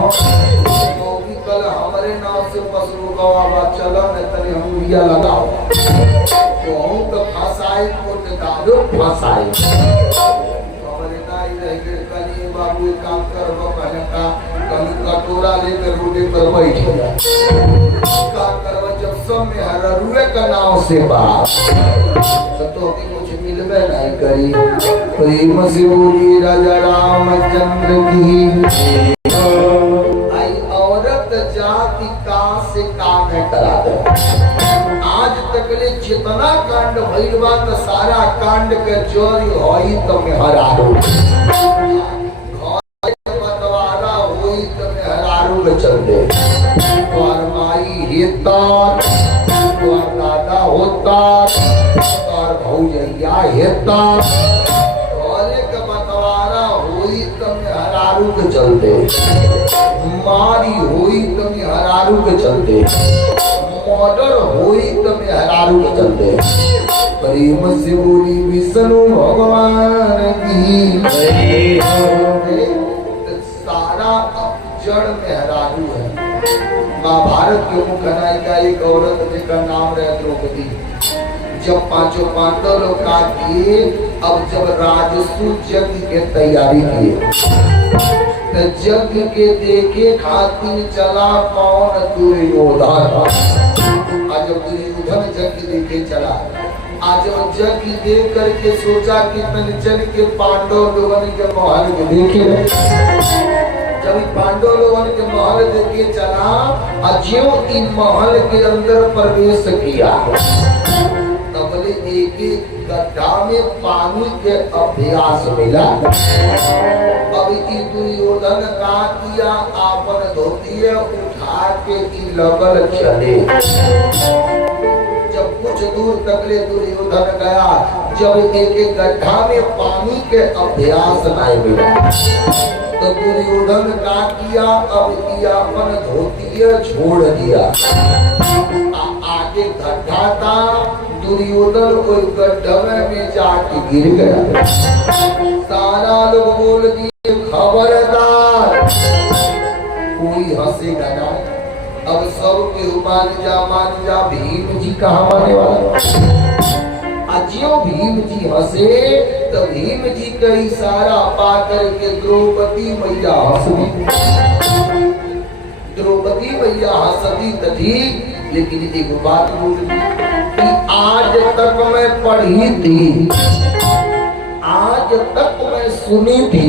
मौगी करे हमारे नाम से पसरू गवा चलो न तने हम लिया लगाओ। तो हम तो फसाई को दारू फसाई। बाबू काम कर कटोरा लेकर रोडे पर बैठ गया। जब सब में हरुए का नाव से बात तो कुछ मिलवे नहीं करी। प्रेम से बोली राजा रामचंद्र की। आई औरत जाति का से काम करा दे। आज तक ले जितना कांड भइल बा त सारा कांड के चोरी होई तो में हरा दो। चलते द्वार माई हेता द्वार दादा होता द्वार भौजैया हेता औरे के बंटवारा होई तमे हरारू के चलते। मारी होई तमे हरारू के चलते। मर्डर होई तमे हरारू के चलते। प्रेम से बोली विष्णु भगवान की। सारा जड़ में हरारू है। महाभारत के मुख्य नायिका एक औरत जिसका नाम है द्रौपदी। जब पांचों पांडव लोग का किए, अब जब राजसू यज्ञ के तैयारी किए तो यज्ञ के देखे खातिर चला कौन दुर्योधन। आज जब दुर्योधन यज्ञ देखे चला, आज जब यज्ञ देख करके सोचा कि तन चल के पांडव लोगों के महल के देखे जब पांडव लोगों के महल देखे चला और ज्यों इन महल के अंदर प्रवेश किया तबले एक गड्ढा में पानी के अभ्यास मिला। अब दुर्योधन का किया आपन धोती उठा के लगल चले। जब कुछ दूर तकले दुर्योधन गया, जब एक गड्ढा में पानी के अभ्यास नहीं मिला तो दुर्योधन का किया अब अपन धोती छोड़ दिया। आगे गड्ढा था, दुर्योधन कोई गड्ढे में जाके गिर गया। सारा लोग बोल दिए खबरदार, कोई हंसेगा ना। अब सब के मान जा भीम जी कहाँ माने वाला। अजियो भीम जी हंसे तो भीम जी का इशारा पा करके द्रौपदी मैया हंसी। द्रौपदी मैया हंसती तो ठीक, लेकिन एक बात बोली कि आज तक मैं पढ़ी थी, आज तक मैं सुनी थी,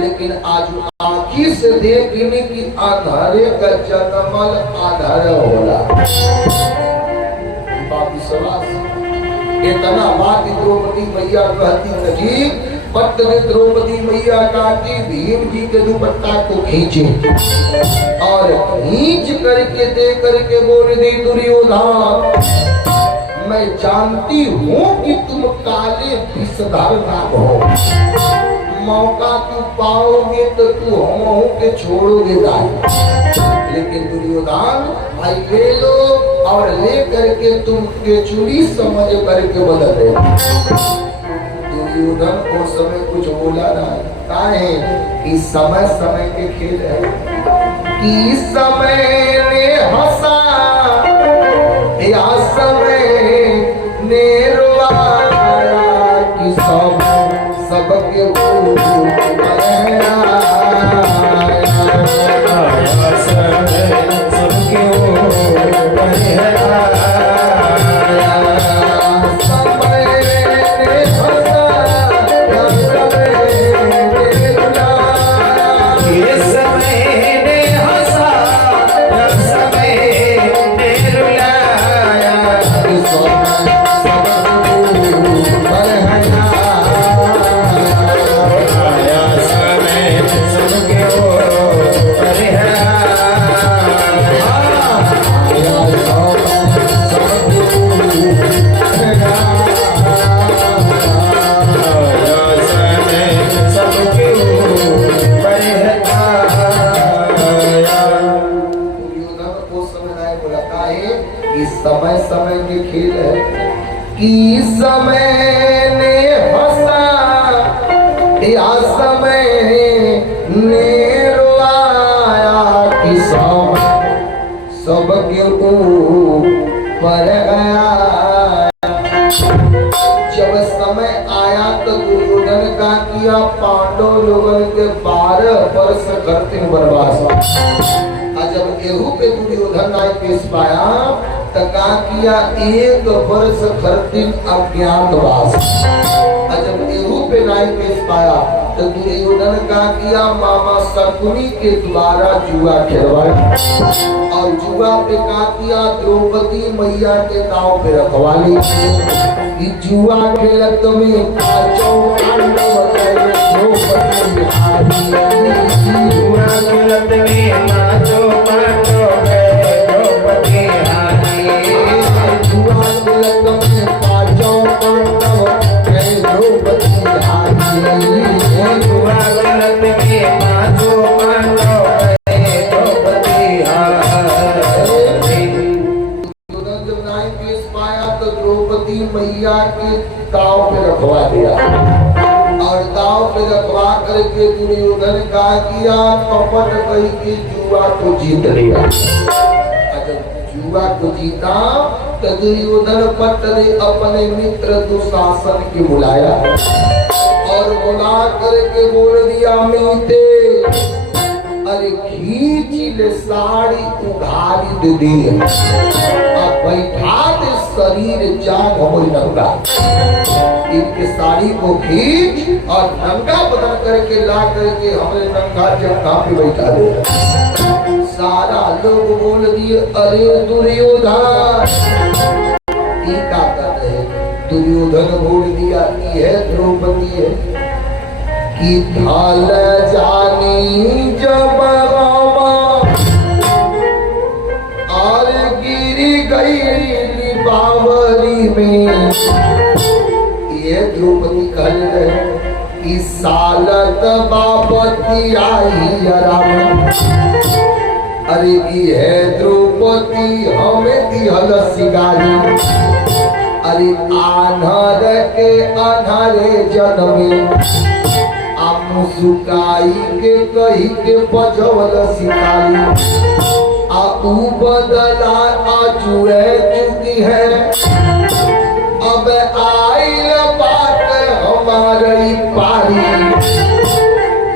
लेकिन आज आँखी से देखने की आधारे का जन्मल आधार होला। इतना बात द्रौपदी मैया कहती नहीं, पत्र द्रौपदी मैया का कि भीम जी के दुपट्टा को खींचे और खींच करके दे करके बोल दी दुर्योधन, मैं जानती हूँ कि तुम काले विषधर नाग हो, मौका तू पाओगे तो तू हम के छोड़ोगे नहीं। लेकिन दुर्योधन भाई ले लो और ले करके तुम के चूड़ी समझ करके बदल दे। दुर्योधन को समय कुछ बोला ना, काहे कि समय समय के खेल है कि समय ने हंसा या समय ने रोवाया कि सबके समय समय के खेल है कि समय ने हंसा या समय ने रोया कि सबके ऊपर गया। जब समय आया तो दुर्योधन का किया पांडव लोगों के 12 वर्ष करते वनवास। जब एहू पे दुर्योधन आए पेश पाया तो का किया 1 वर्ष खरतिन अज्ञातवास। जब एहू पे नाई पेश पाया तो दुर्योधन का किया मामा शकुनी के द्वारा जुआ खेलवाया और जुआ पे का किया द्रौपदी मैया के गांव पे रखवाली कि जुआ खेलत में पांचों पांडव द्रौपदी हारी। जुआ खेलत में पांचों पांडव द्रौपदी हारी। जुआ खेलत में पांचों पांडव द्रौपदी हारी। जुआ खेलत में पांचों पांडव द्रौपदी हारी। जब नाई पेश पाया तो द्रौपदी मैया के गांव पे रखवा दिया और गांव पे रखवा करके दुर्योधन का किया कपट कही के जुआ को जीत लिया। जब जुआ को जीता तो दुर्योधन पट ने अपने मित्र दुशासन के बुलाया और बुला करके बोल दिया मीते अरे खींच ले साड़ी उघारी दे दी अब बैठा दे शरीर जाग हो नंगा इनके साड़ी को खींच और नंगा बदन करके ला करके हमें नंगा जगह पे बैठा दे सारा लोग बोल दिए अरे दुर्योधन टीका कर रहे दुर्योधन बोल दिया यह द्रौपदी है कि ढाल जानी जब रामा और गिरी गई बावरी में ये द्रौपदी कह रहे कि सालत बापति आई राम अरे ये द्रौपदी हमें दिहल सिगारी अरे आन्हर के अनहरे जन्मे सुकाई के कही के बजवल सिखाई आऊ बदला आजुए चुकी है अब आइल बात हमारी पारी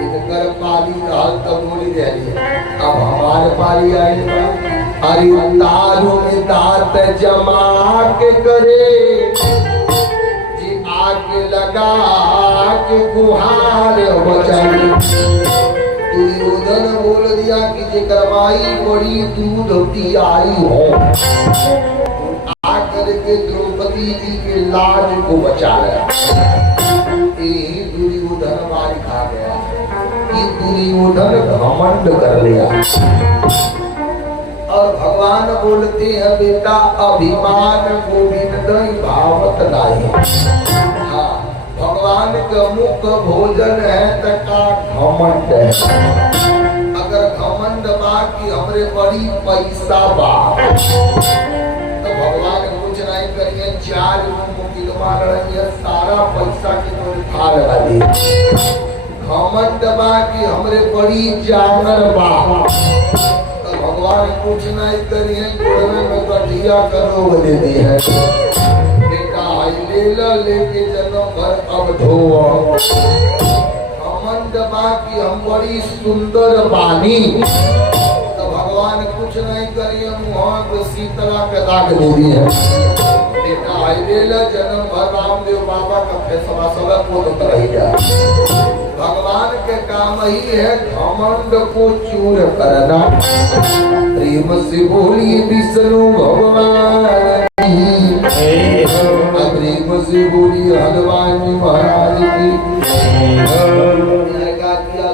इनकर पारी रहल तो बोली दे अब हमारे पारी आइल बा अरे तारू में दांत जमा के करे आग लगा के गुहार बचाई दुर्योधन बोल दिया कि जे करवाई बड़ी दूध पियाई हो आकर के द्रौपदी जी के लाज को बचाया यही दुर्योधन मार खा गया कि दुर्योधन घमंड कर लिया और भगवान बोलते हैं बेटा अभिमान गोविंद भावत नहीं हाँ भगवान का मुख भोजन है तका घमंड है अगर घमंड बा कि हमरे बड़ी पैसा बा तो भगवान कुछ नहीं करिए 4 मुकिल मार रही है सारा पैसा के तोड़ खा लगा दी घमंड बा कि हमरे बड़ी जानवर बा भगवान कुछ नहीं करिए गोड़वे में गठिया करो दे दी है बेटा लेला लेके जन्म भर अब धोवा घमंड बाकी हम बड़ी सुंदर बानी तो भगवान कुछ नहीं करिए मुँह पे शीतला के दाग दे दी है बेटा लेला जन्म भर रामदेव बाबा का फैसला सब को तो रह गया भगवान के काम ही है घमंड को चूर करना प्रेम से बोलिए विष्णु भगवान प्रेम से बोलिए हनुमान जी महाराज की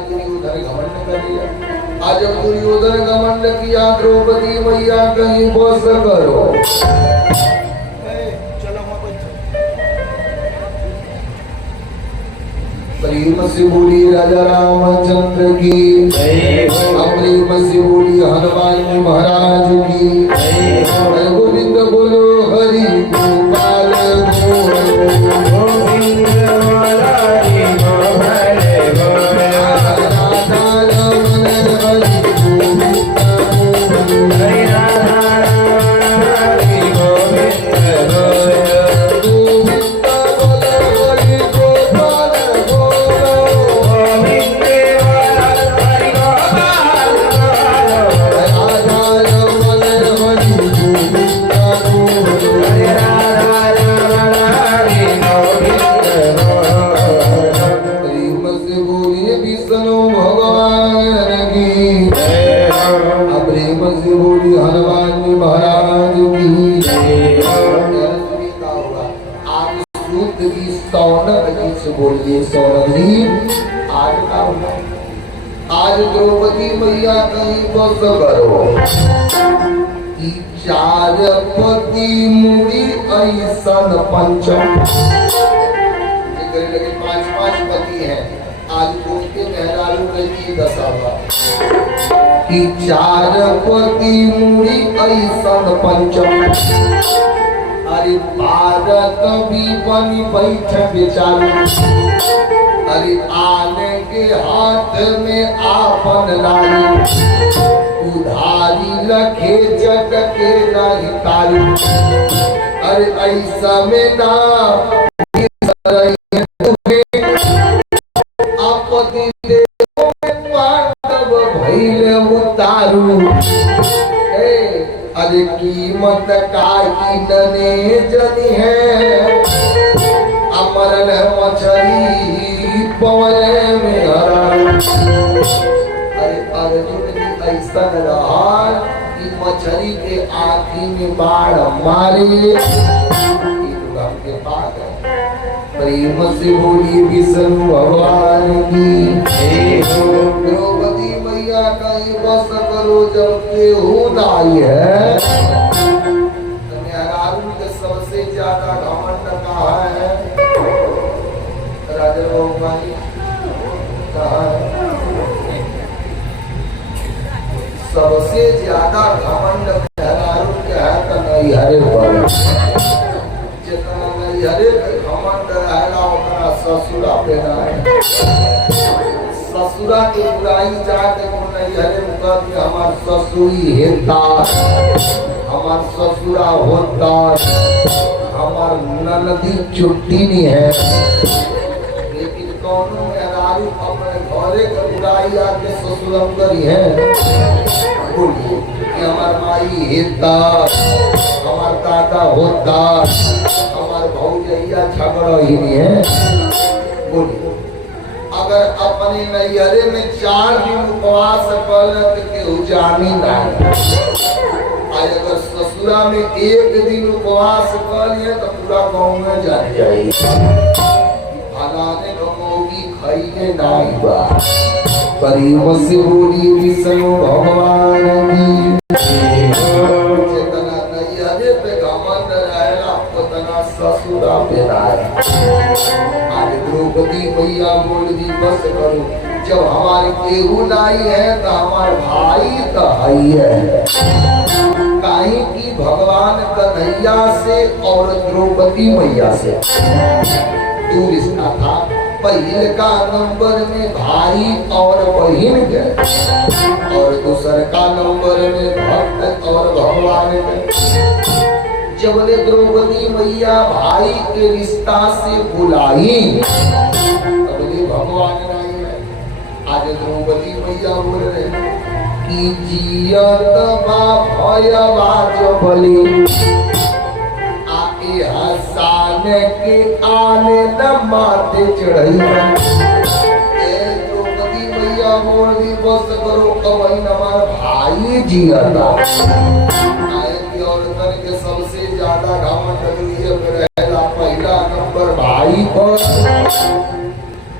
दुर्योधन घमंड कर लिया आज दुर्योधन घमंड किया द्रौपदी मैया कहीं बस करो प्रेम से बोली राजा रामचंद्र की प्रेम से बोली हनुमान जी महाराज की गोविंद बोलो हरि गोपाल गोविंद हरि बोलिए सौरभी आज का आज द्रौपदी मैया कहीं बस करो कि 4 पति मुड़ी ऐसन पंचम लगे 5 पति हैं आज उनके मेहरारू की दशा कि 4 पति मुड़ी ऐसन पंचम अरे भारत भी बनी बैठ बेचारी अरे आने के हाथ में आपन लारी उधारी लखे चटके नहीं तारी अरे ऐसा में ना आपत्ति पांडव भई गईले उतारू अरे कीमत का इतने जनी है अमरन मछली पवन में हरा। अरे अर्जुन की ऐसा रहा कि मछली के आँखी में बाढ़ मारे के पास प्रेम से बोली विष्णु भगवान की द्रौपदी मैया का ही बस करो जब केहू नाई है। के सबसे ज्यादा घमंड कहाँ है? राजा भगवानी कहाँ है? सबसे ज्यादा घमंड मेहरारू के है तो नहीं हरे पर जितना नहीं हरे घमंड रहेगा उतना ससुरा पे है। ससुरा की बुराई जाके नहीं हरे मुकद हमार ससुरी हेता हमार ससुरा होता हमार ननदी चुट्टी नहीं है। लेकिन कौन मेहरारू अपने घरे का बुराई आके ससुरम करी है बोलिए कि हमार माई हेता हमार दादा होता हमार भौजैया झगड़ा ही नहीं है। बोलिए अगर अपने नैहरे में 4 दिन उपवास कर तो केहू जानी नहीं। अगर ससुरा में 1 दिन उपवास कर लिए तो पूरा गाँव में जान जाए फलाने गमोगी खैने नहीं बा। प्रेम से बोली विष्णु भगवान की जितना नैहरे पे घमंड रहेगा उतना ससुरा पे आज द्रौपदी मैया बोल दी बस करो जब हमारे केहू नाई है तो हमारे भाई तो हई है। कहीं की भगवान कन्हैया से और द्रौपदी मैया से 2 रिश्ता था। पहले का नंबर में भाई और बहन के और दूसरे का नंबर में भक्त और भगवान के। जब ने द्रौपदी मैया भाई के रिश्ता से बुलाई तब ने भगवान नहीं है। आज द्रौपदी मैया बोल रहे कि जियत बा भयवा जबली आके हसाने के आने न माथे चढ़ई। द्रौपदी मैया बोल दी बस करो अब हमारा भाई जियता के सबसे ज्यादा घमंड रहेगा पहला नंबर भाई पर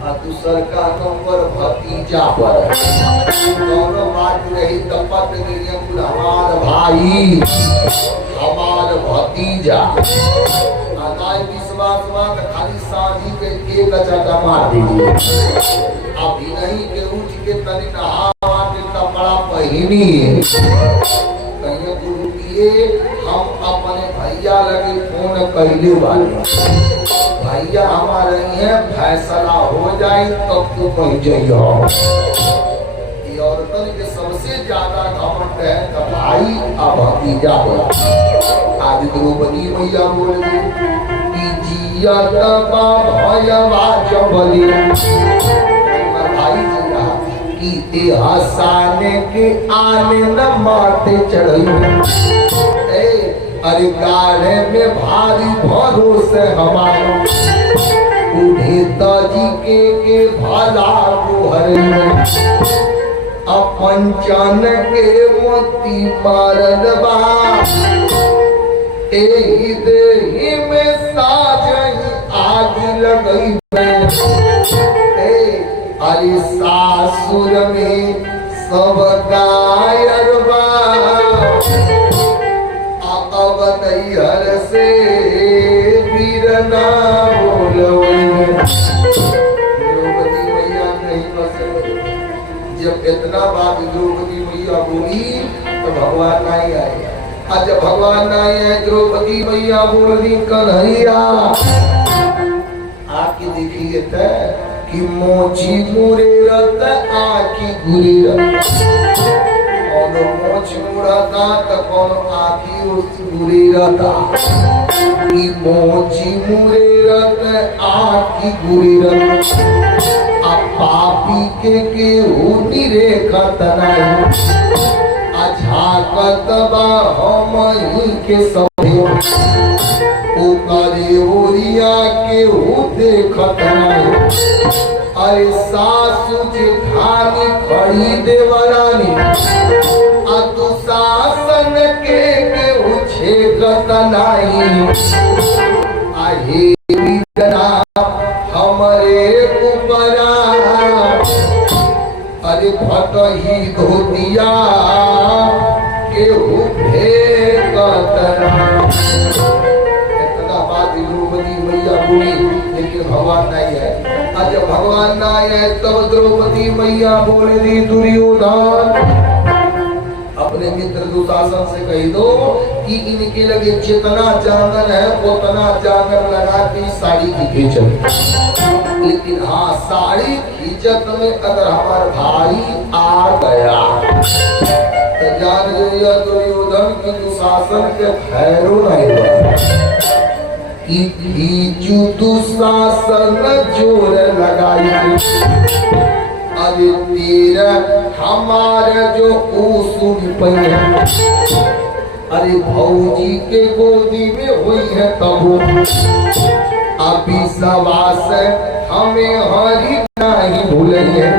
और दूसर का नंबर भतीजा पर। दोनों बात रही तपत हमार भाई हमार भतीजा विश्वास खाली साझी के एक चटा मार दीजिए। अभी नहीं के उठ के तनी नहा के कपड़ा पहनी हम अपने भैया लगे फोन कैले वाले भैया हमारे हैं फैसला हो जाए तब तो कहीं जाइए। औरतन के सबसे ज्यादा घमंड है तो भाई अब भतीजा बोला। आज द्रौपदी मैया बोल दी कि जिया तबा भयवा जबली भाई कि हसाने के आने न माथे चढ़ई। अरे गाढ़े में भारी भरोसे हमारा उन्हें ताजी के भाला गुहर अपंचन के मोती मारलबा एही देही में साजही आग लगई। अरे सासुर में सब गायरबा अब नैहर से बीरना बोलवे। द्रौपदी मैया नहीं बस जब इतना बात द्रौपदी मैया बोली तो भगवान नहीं आए। आज जब भगवान नहीं है द्रौपदी मैया बोल दी कन्हैया आके देखिए कि मोची मुरे रहता आखी घुरी रहता और मोच मुड़ता तो कौन आखी घुरी रहता कि मोची मुरे रहता आखी घुरी रहता। पापी के ऊनी रेखा तनाई झाकत बा हम ही के सभे ओ करे ओरिया के ऊ देखत नहीं अरे सासु जेठानी खड़ी देवरानी आ तू शासन के उछे कतनाई आहे बिगड़ा हमरे ऊपरा अरे भटही धोतिया के इतना बात द्रौपदी मैया बोली लेकिन भगवान नहीं है। आज भगवान नहीं है तब द्रौपदी मैया बोले दी दुर्योधन अपने मित्र दुशासन से कह दो कि इनके लगे जितना जानवर है उतना जानवर लगा के साड़ी की खींचत लेकिन हाँ साड़ी खींचत में अगर हमारा भाई आ गया तो जान लिया दुर्योधन की दुशासन के खैरो नहीं कि खींचू दुशासन जोर लगाई अरे तेरा हमारे जो सुन पई अरे भौजी के गोदी में हुई है तब अभी सवास हमें हरी नहीं भूले है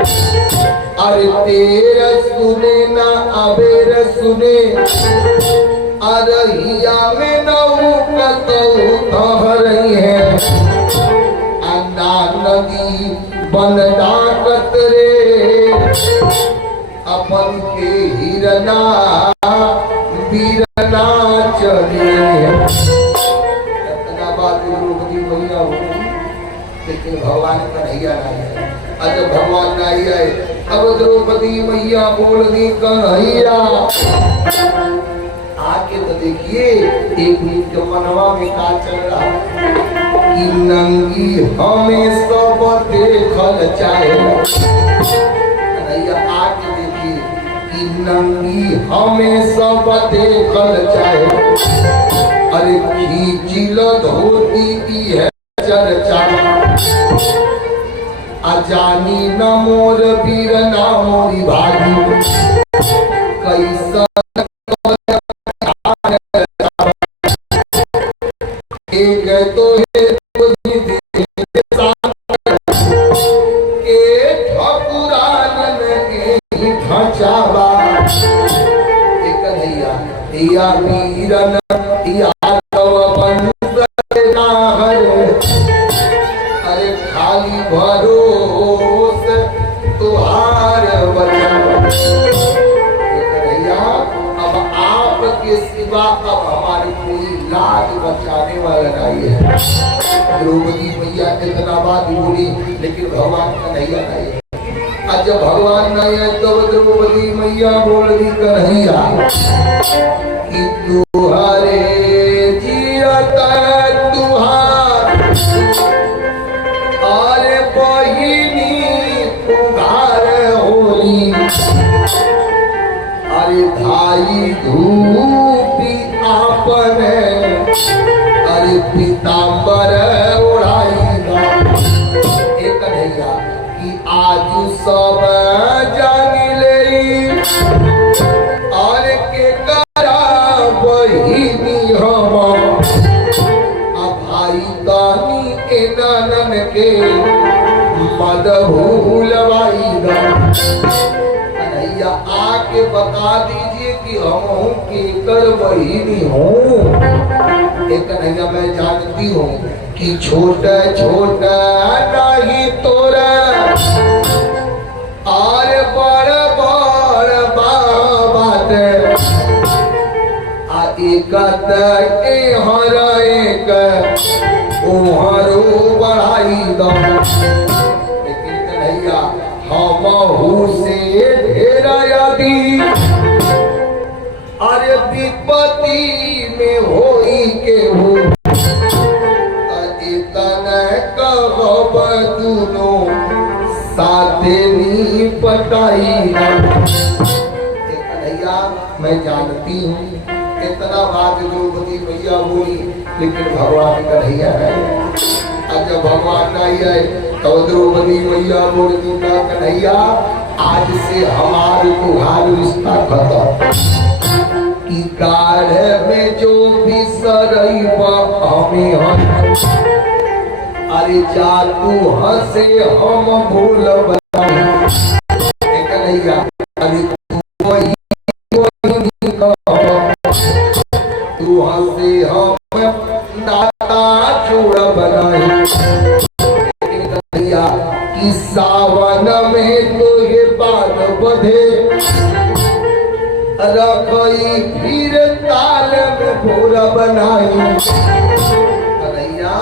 अरे तेरा सुने ना अबेर सुने अरहिया में नौ रही है अन्ना नदी बन डाकत रे अपन के हिरना बीरना चले इतना बात द्रौपदी मैया होगी लेकिन भगवान कन्हैया नहीं है। अजब भगवान नहीं है अब द्रौपदी मैया बोल दी कन्हैया आके तो देखिए एक मिनट मनवा में का चल रहा कि नंगी हमें सब देखल चाहे कन्हैया आके देखिए कि नंगी हमें सब देखल चाहे अरे खींचिल धोती की है चर्चा अजानी न मोर वीर ना मोरी भागी कैसा एक तो है ढांचावा एक नैया वीरन यादव बंद अरे खाली भरोस तुहार अब आपके सिवा अब हमारी कोई लाज बचाने वाला नहीं है। द्रौपदी मैया इतना बात बोली लेकिन भगवान कन्हैया नहीं है। आज जब भगवान नहीं है तो द्रौपदी मैया बोल दी कन्हैया कि तुहारे जियत तुहार अरे बहिनी उधार होली अरे भाई धूपी आपने अरे पीताम्बर ओढ़ाई एक कन्हैया कि आज सब जान ले और के करा बहिनी हम भाई तानी के ननन के मद भूलवाई कन्हैया आके बता दीजिए कि हम के कर बहिनी हूँ एक कन्हैया मैं जानती हूँ कि छोटा छोटा नहीं तोरा और बड़ बड़ बात आ एक हर एक ओहरो बढ़ाई दो लेकिन कन्हैया हम से ढेर यदि अरे विपत्ति में होई के हो दुनो साथे नी पटाई कन्हैया मैं जानती हूँ इतना बात द्रौपदी मैया बोली लेकिन भगवान कन्हैया है। आज जब भगवान नहीं है तो द्रौपदी मैया बोल दूंगा कन्हैया आज से हमारे तुम्हारे रिश्ता खत्म कि गाढ़े में जो भी सरईबा हमें हम अरे जा तू हंसे हम भूल कन्हैया अरे तू वही तू हंसे हम नाता जोड़ बनाए कन्हैया कि सावन में तो ये बात बधे रखई फिर ताल में भोरा बनाई कन्हैया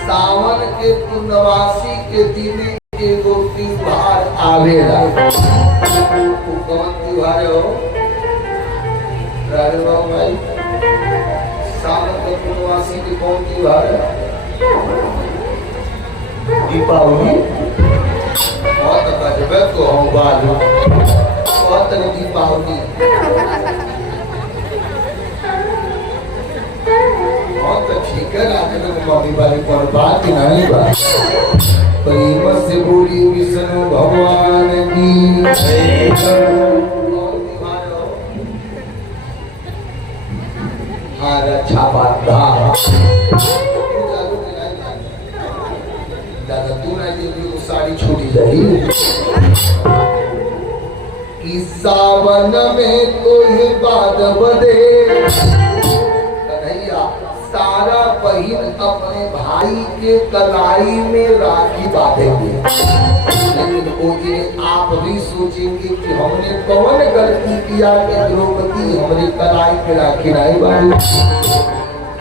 सावन के पूर्णवासी के दिन एगो त्योहार आवेला कौन त्योहार हो राजे बाबू भाई सावन के पूर्णवासी के कौन त्योहार है दीपावली बहुत अच्छा तो हम बालू बहुत दीपावली बहुत ठीक है राजे लोग मम्मी वाली पर बात ही नहीं बात प्रेम से बोली विष्णु भगवान की हर छापा दादा तू नहीं साड़ी छूटी जाएगी कि सावन में कोई बात बदे कन्हैया सारा बहन अपने भाई के कलाई में राखी बांधेंगे लेकिन वो दिन आप भी सोचेंगे कि हमने कौन गलती किया कि द्रौपदी हमारी कलाई में राखी नहीं बांधी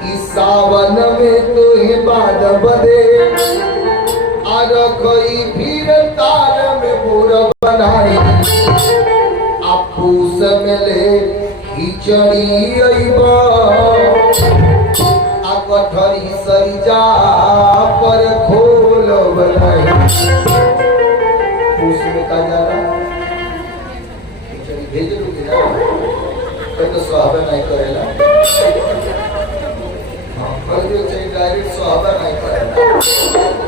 कि सावन में तो ही बात बदे और कोई फिर ताल में बोरा बनाए पूस मिले खिचड़ी अइबा आ कठरी सरिजा पर खोल बनाई पूस में का जाला खिचड़ी भेज लोगे ना तो स्वागत नहीं करेला हां पर जो चाहिए डायरेक्ट स्वागत नहीं करेला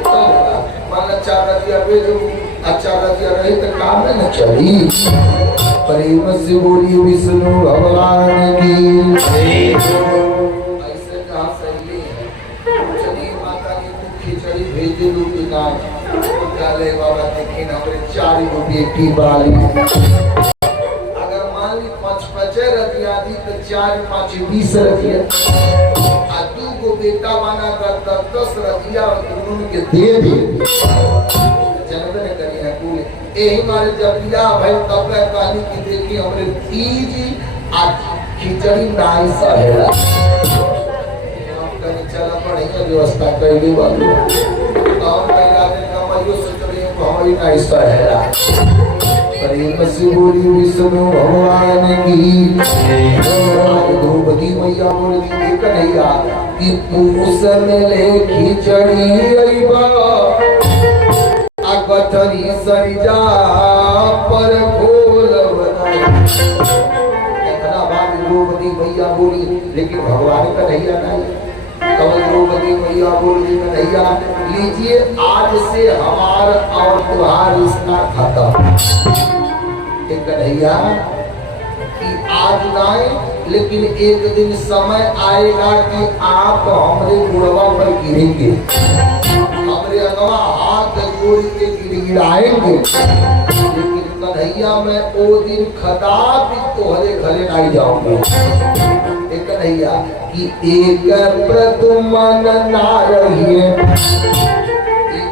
तो मान चार दिया भेजो अच्छा दिया रहे तो काम न चली प्रेम से बोली विष्णु भगवान की ऐसे कहा सही चली माता की तू खिचड़ी भेज दू कि ना डाले बाबा लेकिन हमारे 4 रुपये की बाली अगर मान ली 5 रतिया दी तो 4 5 20 रतिया आ तू को बेटा बना कर 10 रतिया दोनों के दे दे जनता ने करी है पूरे यही मारे जब लिया भाई तब मैं कहानी की देखी हमरे तीज आज खिचड़ी नाई सहेला हम कहीं चला पड़ेगा व्यवस्था कर ली बालू और महिला ने कमाइयो सोचले हमारी नाई सहेला प्रेम से बोली विष्णु भगवान की द्रौपदी मैया बोली कन्हैया कि पूस में ले खिचड़ी अइबा कठरी सरिजा पर खोल बनाई इतना बात द्रौपदी मैया बोली लेकिन भगवान का कन्हैया नहीं तब द्रौपदी मैया बोली कन्हैया लीजिए आज से हमार और तुम्हारा रिश्ता खत्म कन्हैया कि आज नहीं लेकिन एक दिन समय आएगा कि आप हमारे गुड़वा पर गिरेंगे हमारे अगवा हाथ जोड़ के गिड़गिड़ाएंगे लेकिन कन्हैया मैं वो दिन कदापि तोहरे घरे नहीं जाऊंगा कन्हैया कि एक प्रदुमन ना रही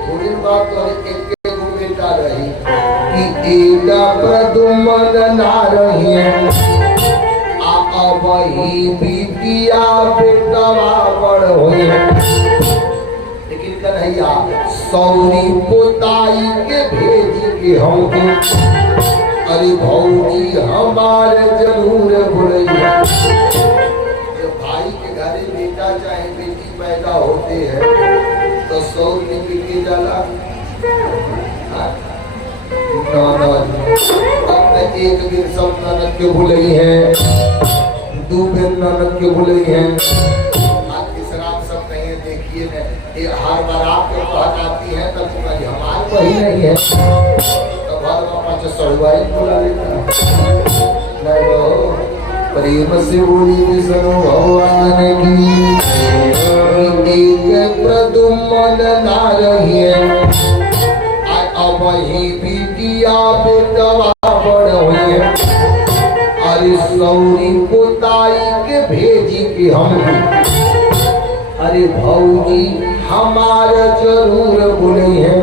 थोड़ी बात तो एक बेटा रही कि एक प्रदुमन ना रही वही बिटिया बेटवा बड़ हुए लेकिन कन्हैया सौरी पोताई के भेज के हमको अरे भौजी हमारे जरूर बोलिए जब भाई के घरे बेटा चाहे बेटी पैदा होते हैं तो सौर निकल के जाला एक दिन सब ननद के भूलई है 2 दिन ननद के भूलई है तीसरा सब कहीं देखिए हर बार आपके पास आती है तब तुम्हारी हमारे सही नहीं है तो भगवान पाँच सड़वाई बोला लेता नहीं वो प्रेम से बोली विष्णु भगवान की एक प्रदुम्न ना रहिए अब ही बिटिया बेटवा बड़ हुए अरे सौरी पोताई के भेजी के हम अरे भौजी हमारा जरूर बोले हैं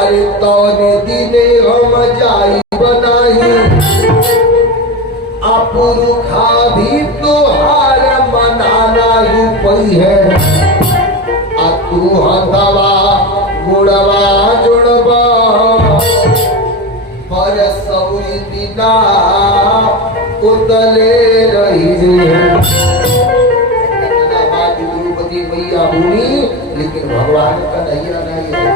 अरे तौने दिने हम जाई बनाई पुरुखा भी तो हार मनाना ही पई है तू हथवा गुड़वा जुड़वा पर सौरी बिना उतले रही द्रौपदी मैया हुई लेकिन भगवान का नैया नहीं है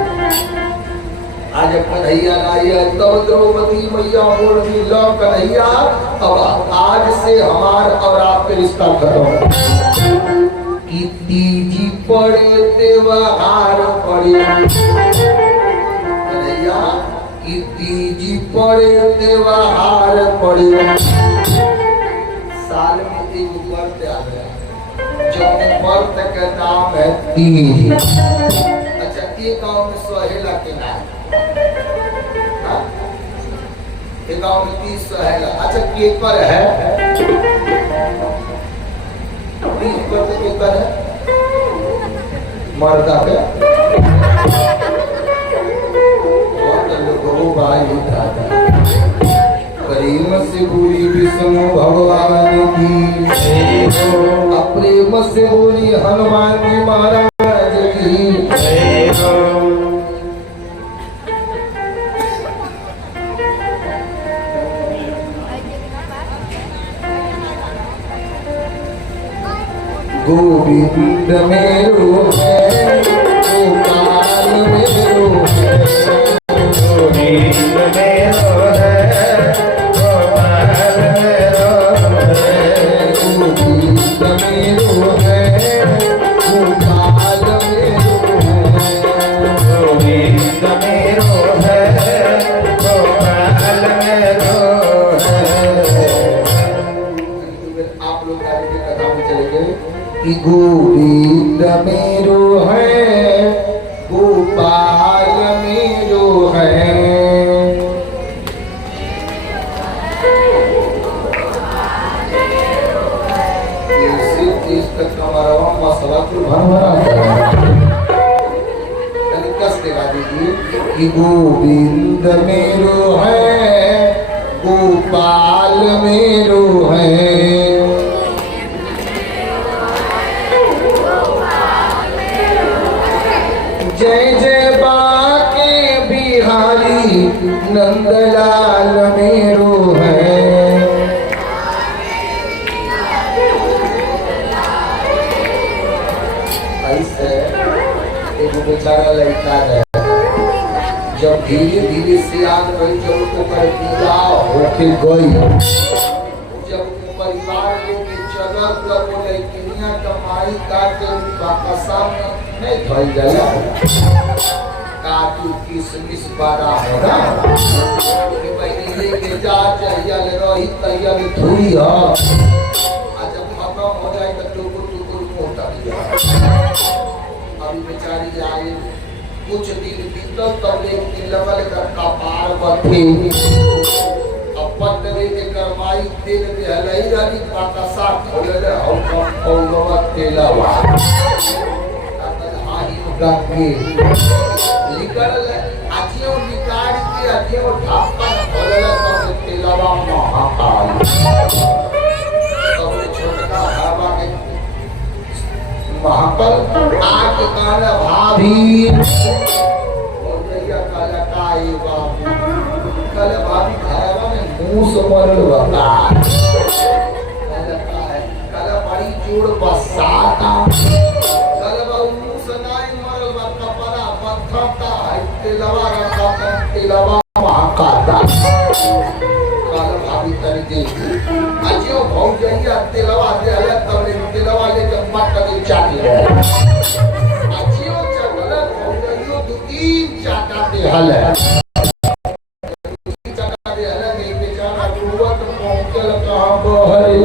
आज कन्हैया नहीं है तब द्रौपदी मैया बोल रही लो कन्हैया अब आज से हमार और आपके रिश्ता खत्म कि तीजी पड़े त्योहार पड़े कन्हैया कि तीजी पड़े त्योहार पड़े साल में एक व्रत आ गया जो व्रत का नाम है तीज। अच्छा एक गांव में सोहेला के नाम एक गांव में 30 सोहेला। अच्छा केकर है 30 पर केकर है मर्दा पे भाई दादा प्रेम से बोली विष्णु भगवान की प्रेम से बोली हनुमान जी महाराज की गोविंद मेरो है गोपाल मेरो है गोविंद मेरो है गोपाल मेरो है गोविंद मेरो है गोपाल मेरो है गोविंद मेरो है गोपाल मेरो है। आप लोग आगे की कथा में चले गए कि गोविंद मेरो है गोपाल मेरो है तक हमारा मसला तो भरा कस दिखा दीजिए कि गोविंद मेरो है गोपाल मेरो है जय जय बाके बिहारी नंदलाल मेरो है ऐसे एक बेचारा लड़का है जब धीरे धीरे सियान गई जब तो कर दिया होके गई जब परिवार लेके चला तब वो लड़कियां कमाई काटे बाका सामने नहीं धोई गया काजू किशमिश बड़ा है ना कि भाई लेके जा चाहिए ले रही तैयार धुई है आज जब खत्म हो जाए तो टुकुर टुकुर मोटा दिया अभी बेचारी आए कुछ दिन बीतल तब एक दिन लगल का कपार बथे पत्रे के करमाई तेल दे हलई रानी पाकसा खोले रे औरवा तेलावा हाही गंगे निकल आजियो निकाल के आजियो ढापा खोले तब तेलावा महाकाल तब छोटा हवा के महाकाल आग काला भाभी और जैया काला काई बाबू काला भाभी खाया में मुंह से मरल बता काला बड़ी जोड़ बसाता काला बाबू मुंह से नहीं मरल बा कपड़ा पत्थरता तेलवा रखा तेलवा महाकाता काला भाभी तरी दे अजियो भौ जइया तेलवा दे आया तब तेलवा ले जब मट के चाटी है अजियो चगल भौ जइयो दो तीन चाटा दे दिहल है चका दिहल नहीं बेचारा कुवत पहुंचल कहां बहरे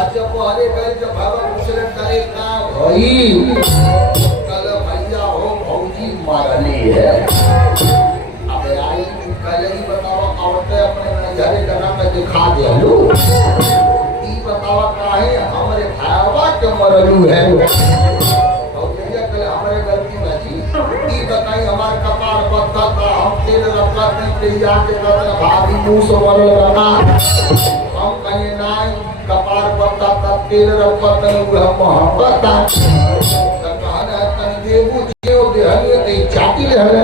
अच्छा बहरे गए जब बाबा पूछले करे का भई कल भैया हो भौजी मारली है अबे आई कल ही बताओ आवते अपने नजरे लगा के दिखा देलू ई बतावा काहे हमरे भावा के मरलू है भौजिया कल हमरे गलती बाजी ई बताई हमार कपार बत्ता का हम तेल रखा नहीं याद के भाभी मुंह से मरल रहा हम कहीं नाई कपार बत्ता का तेल रखा नहीं मोहब्बत कहना तन देबू जो देहली ते चाटी रहले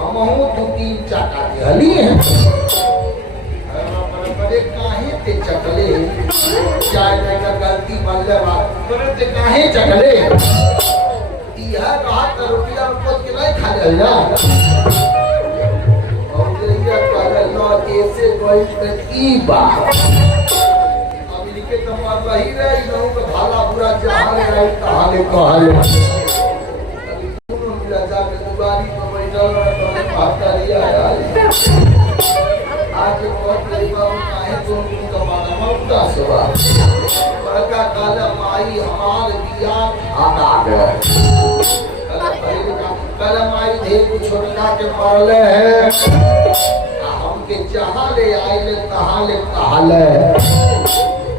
हमहु दू तीन चाटा देहली है बड़े काहे ते चकले चाय का गलती मल्ले बात करते काहे चकले यह बात रुपया रुपया के नहीं खा ले ना और ये कहले लो ऐसे कोई ई बात अमेरिका तो मर रही रही लोग को भाला बुरा जहां रही कहाले कहाले अभी दोनों मिला जाके दुआरी पर बैठल तो भाता लिया आज बहुत गरीब काहे तो उनका माना मौका सवा बड़का काला माई हमार दिया आना गए कल माई देव छोटका के मरले है हमके जहां ले आइले तहां ले कहाले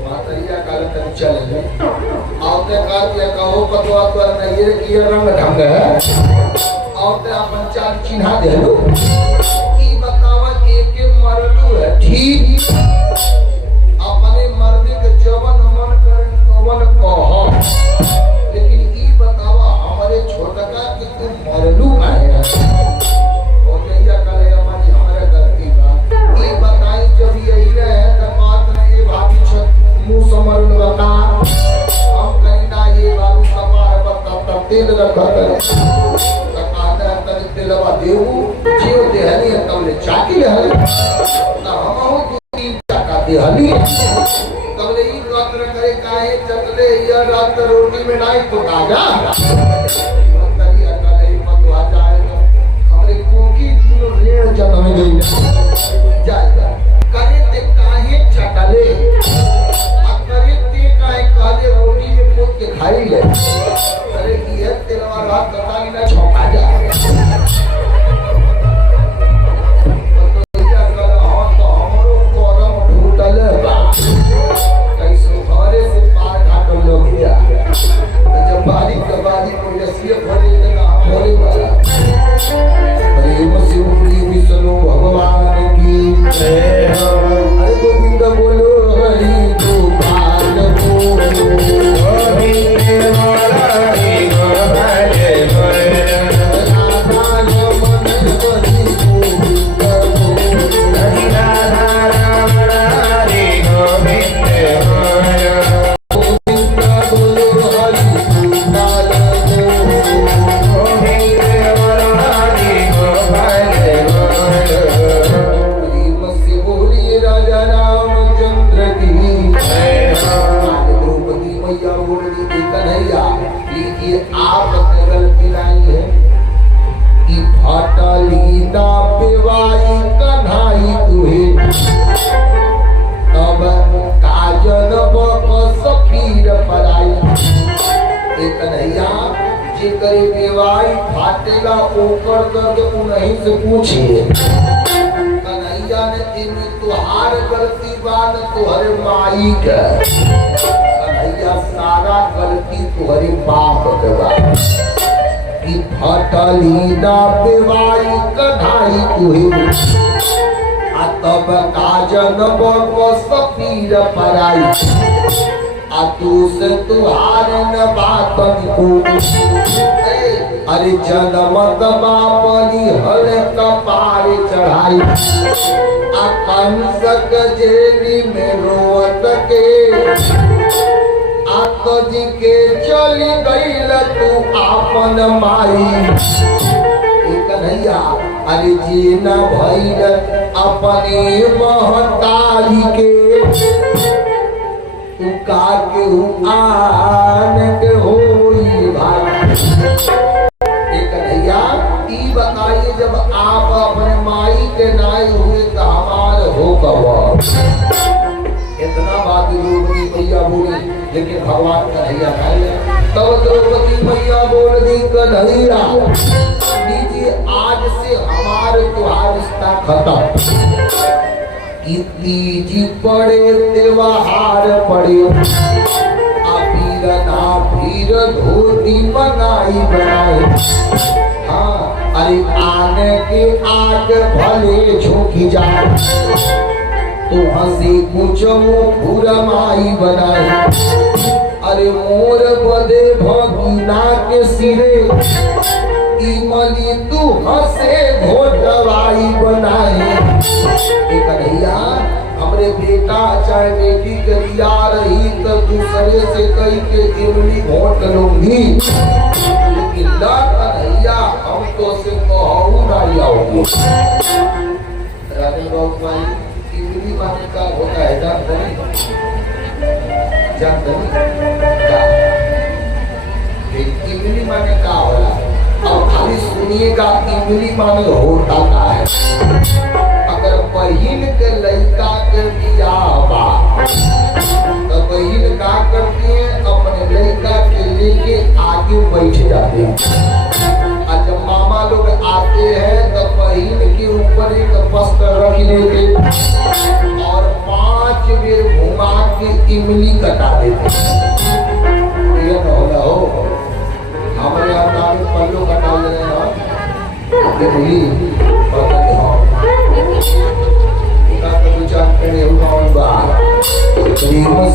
मातरिया काल तक चल गए औते का दिया कहो पतवा पर नहीं की रंग ढंग है औते अपन चाल चिन्हा देलू ई बतावा के मरलू है ठीक अपने मर्दे के जवन मन करन कवन कह लेकिन ई बतावा हमारे छोटका कि तू मरलू काहे है भैया कले हमारी हमारे गलती बा ई बताई जब ये है त बात नहीं भाभी मुंह समरल बता हम कहीं ना ये बाबू कपार पर तब तेल रखा करे कहता तन तेलवा देऊ जीव देहली तबले चाटी है ना हमहु दू तीन चाटा देहली तबले ई रात करे काहे चकले ये रात रोटी में नहीं तो ताजा मंतरिया कले पतवा जाए हमरे कोकी किलो रेड़ जन्म गई जाएगा करे ते काहे चकले करे ते काहे काले रोटी में पोत के खाई ले अरे ये तेलवा रात कटाली ना छौका जा पूछिए कन्हैया ने इमे तुहार गलती बात तुहरे माई के कन्हैया सारा गलती तुहरे बाप के बा कि फटली ना बेवाई कन्हाई तुहे आ तब काजन बस पीर पराई आ तू से तुहार न बात को अरे जनमत बापनी हल कपार चढ़ाई आ कंस जेली में रोत के आतजी के चली गईल तू आपन माई कन्हैया अरे जीना भैल अपने महतारी के तू का के आन के होई भाई कन्हैया ई बता लेकिन भगवान कन्हैया नहीं। तब द्रौपदी मैया बोल दी कन्हैया लीजिए आज से हमारे त्योहार रिश्ता खत्म। तीजी पड़े त्योहार पड़े ना फिर धोती मंगाई बनाए। हाँ अरे आने के आग भले झोंकी जाए तो हंसी कुछ फुरमाई बनाए। अरे मोर बदे भगीना के सिरे इमली तू हंसे घोटवाई बनाए। कन्हैया हमरे बेटा चाहे बेटी के दिया रही तो दूसरे से कई के इमली घोट लूंगी, लेकिन ना कन्हैया हम तो से कहूँ नहीं आओगी। राजन बाबू भाई इमली माने का होता है जानते इमली माने का होला। अब खाली सुनिएगा इमली माने होता का है। अगर बहिन के लड़का के बियाह बा तो बहिन का करती है अपने लड़का के लेके आगे बैठ जाते हैं। और जब मामा लोग आते हैं तो बहिन के ऊपर एक वस्त्र रख लेते और 5 बेर घुमा के इमली कटा देते। ये न होला हो हमारे यहाँ पल्लू कटा ले रहे हैं इमली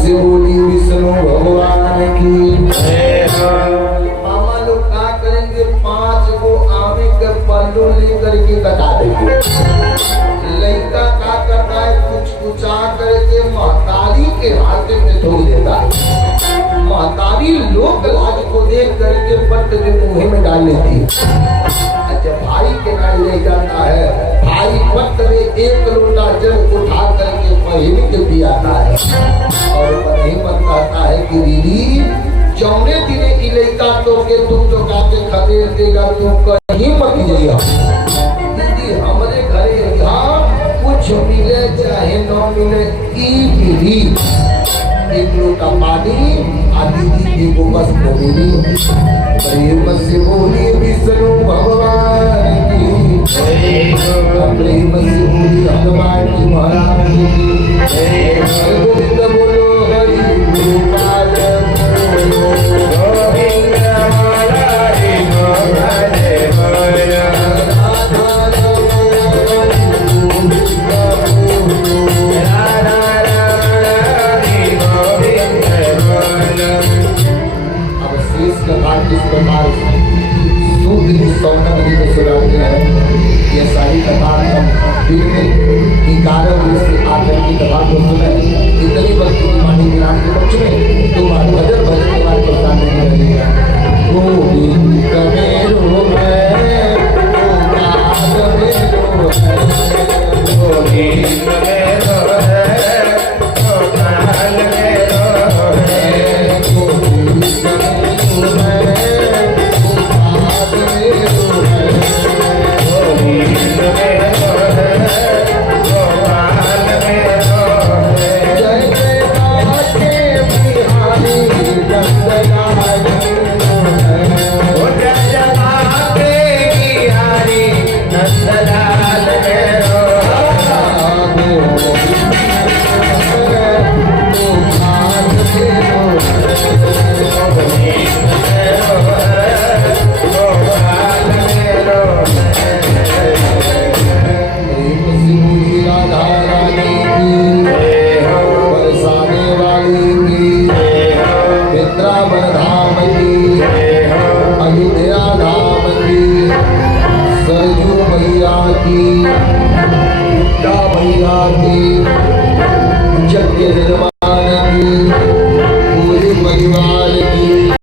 से बोली विष्णु भगवान की। मामा लोग क्या करेंगे 5 गो आमे के पल्लू लेकर के कटा देंगे। लड़का क्या करता है कुछ कुचा करके महतारी के हाथ में धो देता है। महतारी लोग लाज को देख करके पट के मुँह में डाल लेती है। जब भाई के नाम ले जाता है भाई पट में 1 लोटा जल उठा करके बहन के पियाता है और नहीं मन कहता है कि दीदी जौने दिने की लड़का तो के तुम तो काके खदेड़ देगा तुम कहीं मत जाइए। दीदी हमारे घरे यहाँ कुछ मिले चाहे न मिले ई मिली 1 लोटा पानी आ दीदी को बस मिली। प्रेम से बोली विष्णु भगवान की, प्रेम से बोली हनुमान जी महाराज की। गोविंद बोलो हरि गोपाल गोविंद हरि गोपाल इस प्रकार सुनाते हैं। ये सारी कथा दिन में 11 बजे से आकर की कथा को सुने। इतनी भक्ति की वाणी विराम के पक्ष में 2 बार भजन के बाद प्रसाद नहीं लगेगा। गोविंद मेरो है गोपाल मेरो है गोविंद मेरो है गोपाल मेरो है गोविंद मेरो है जग निर्माण की पूरे परिवार की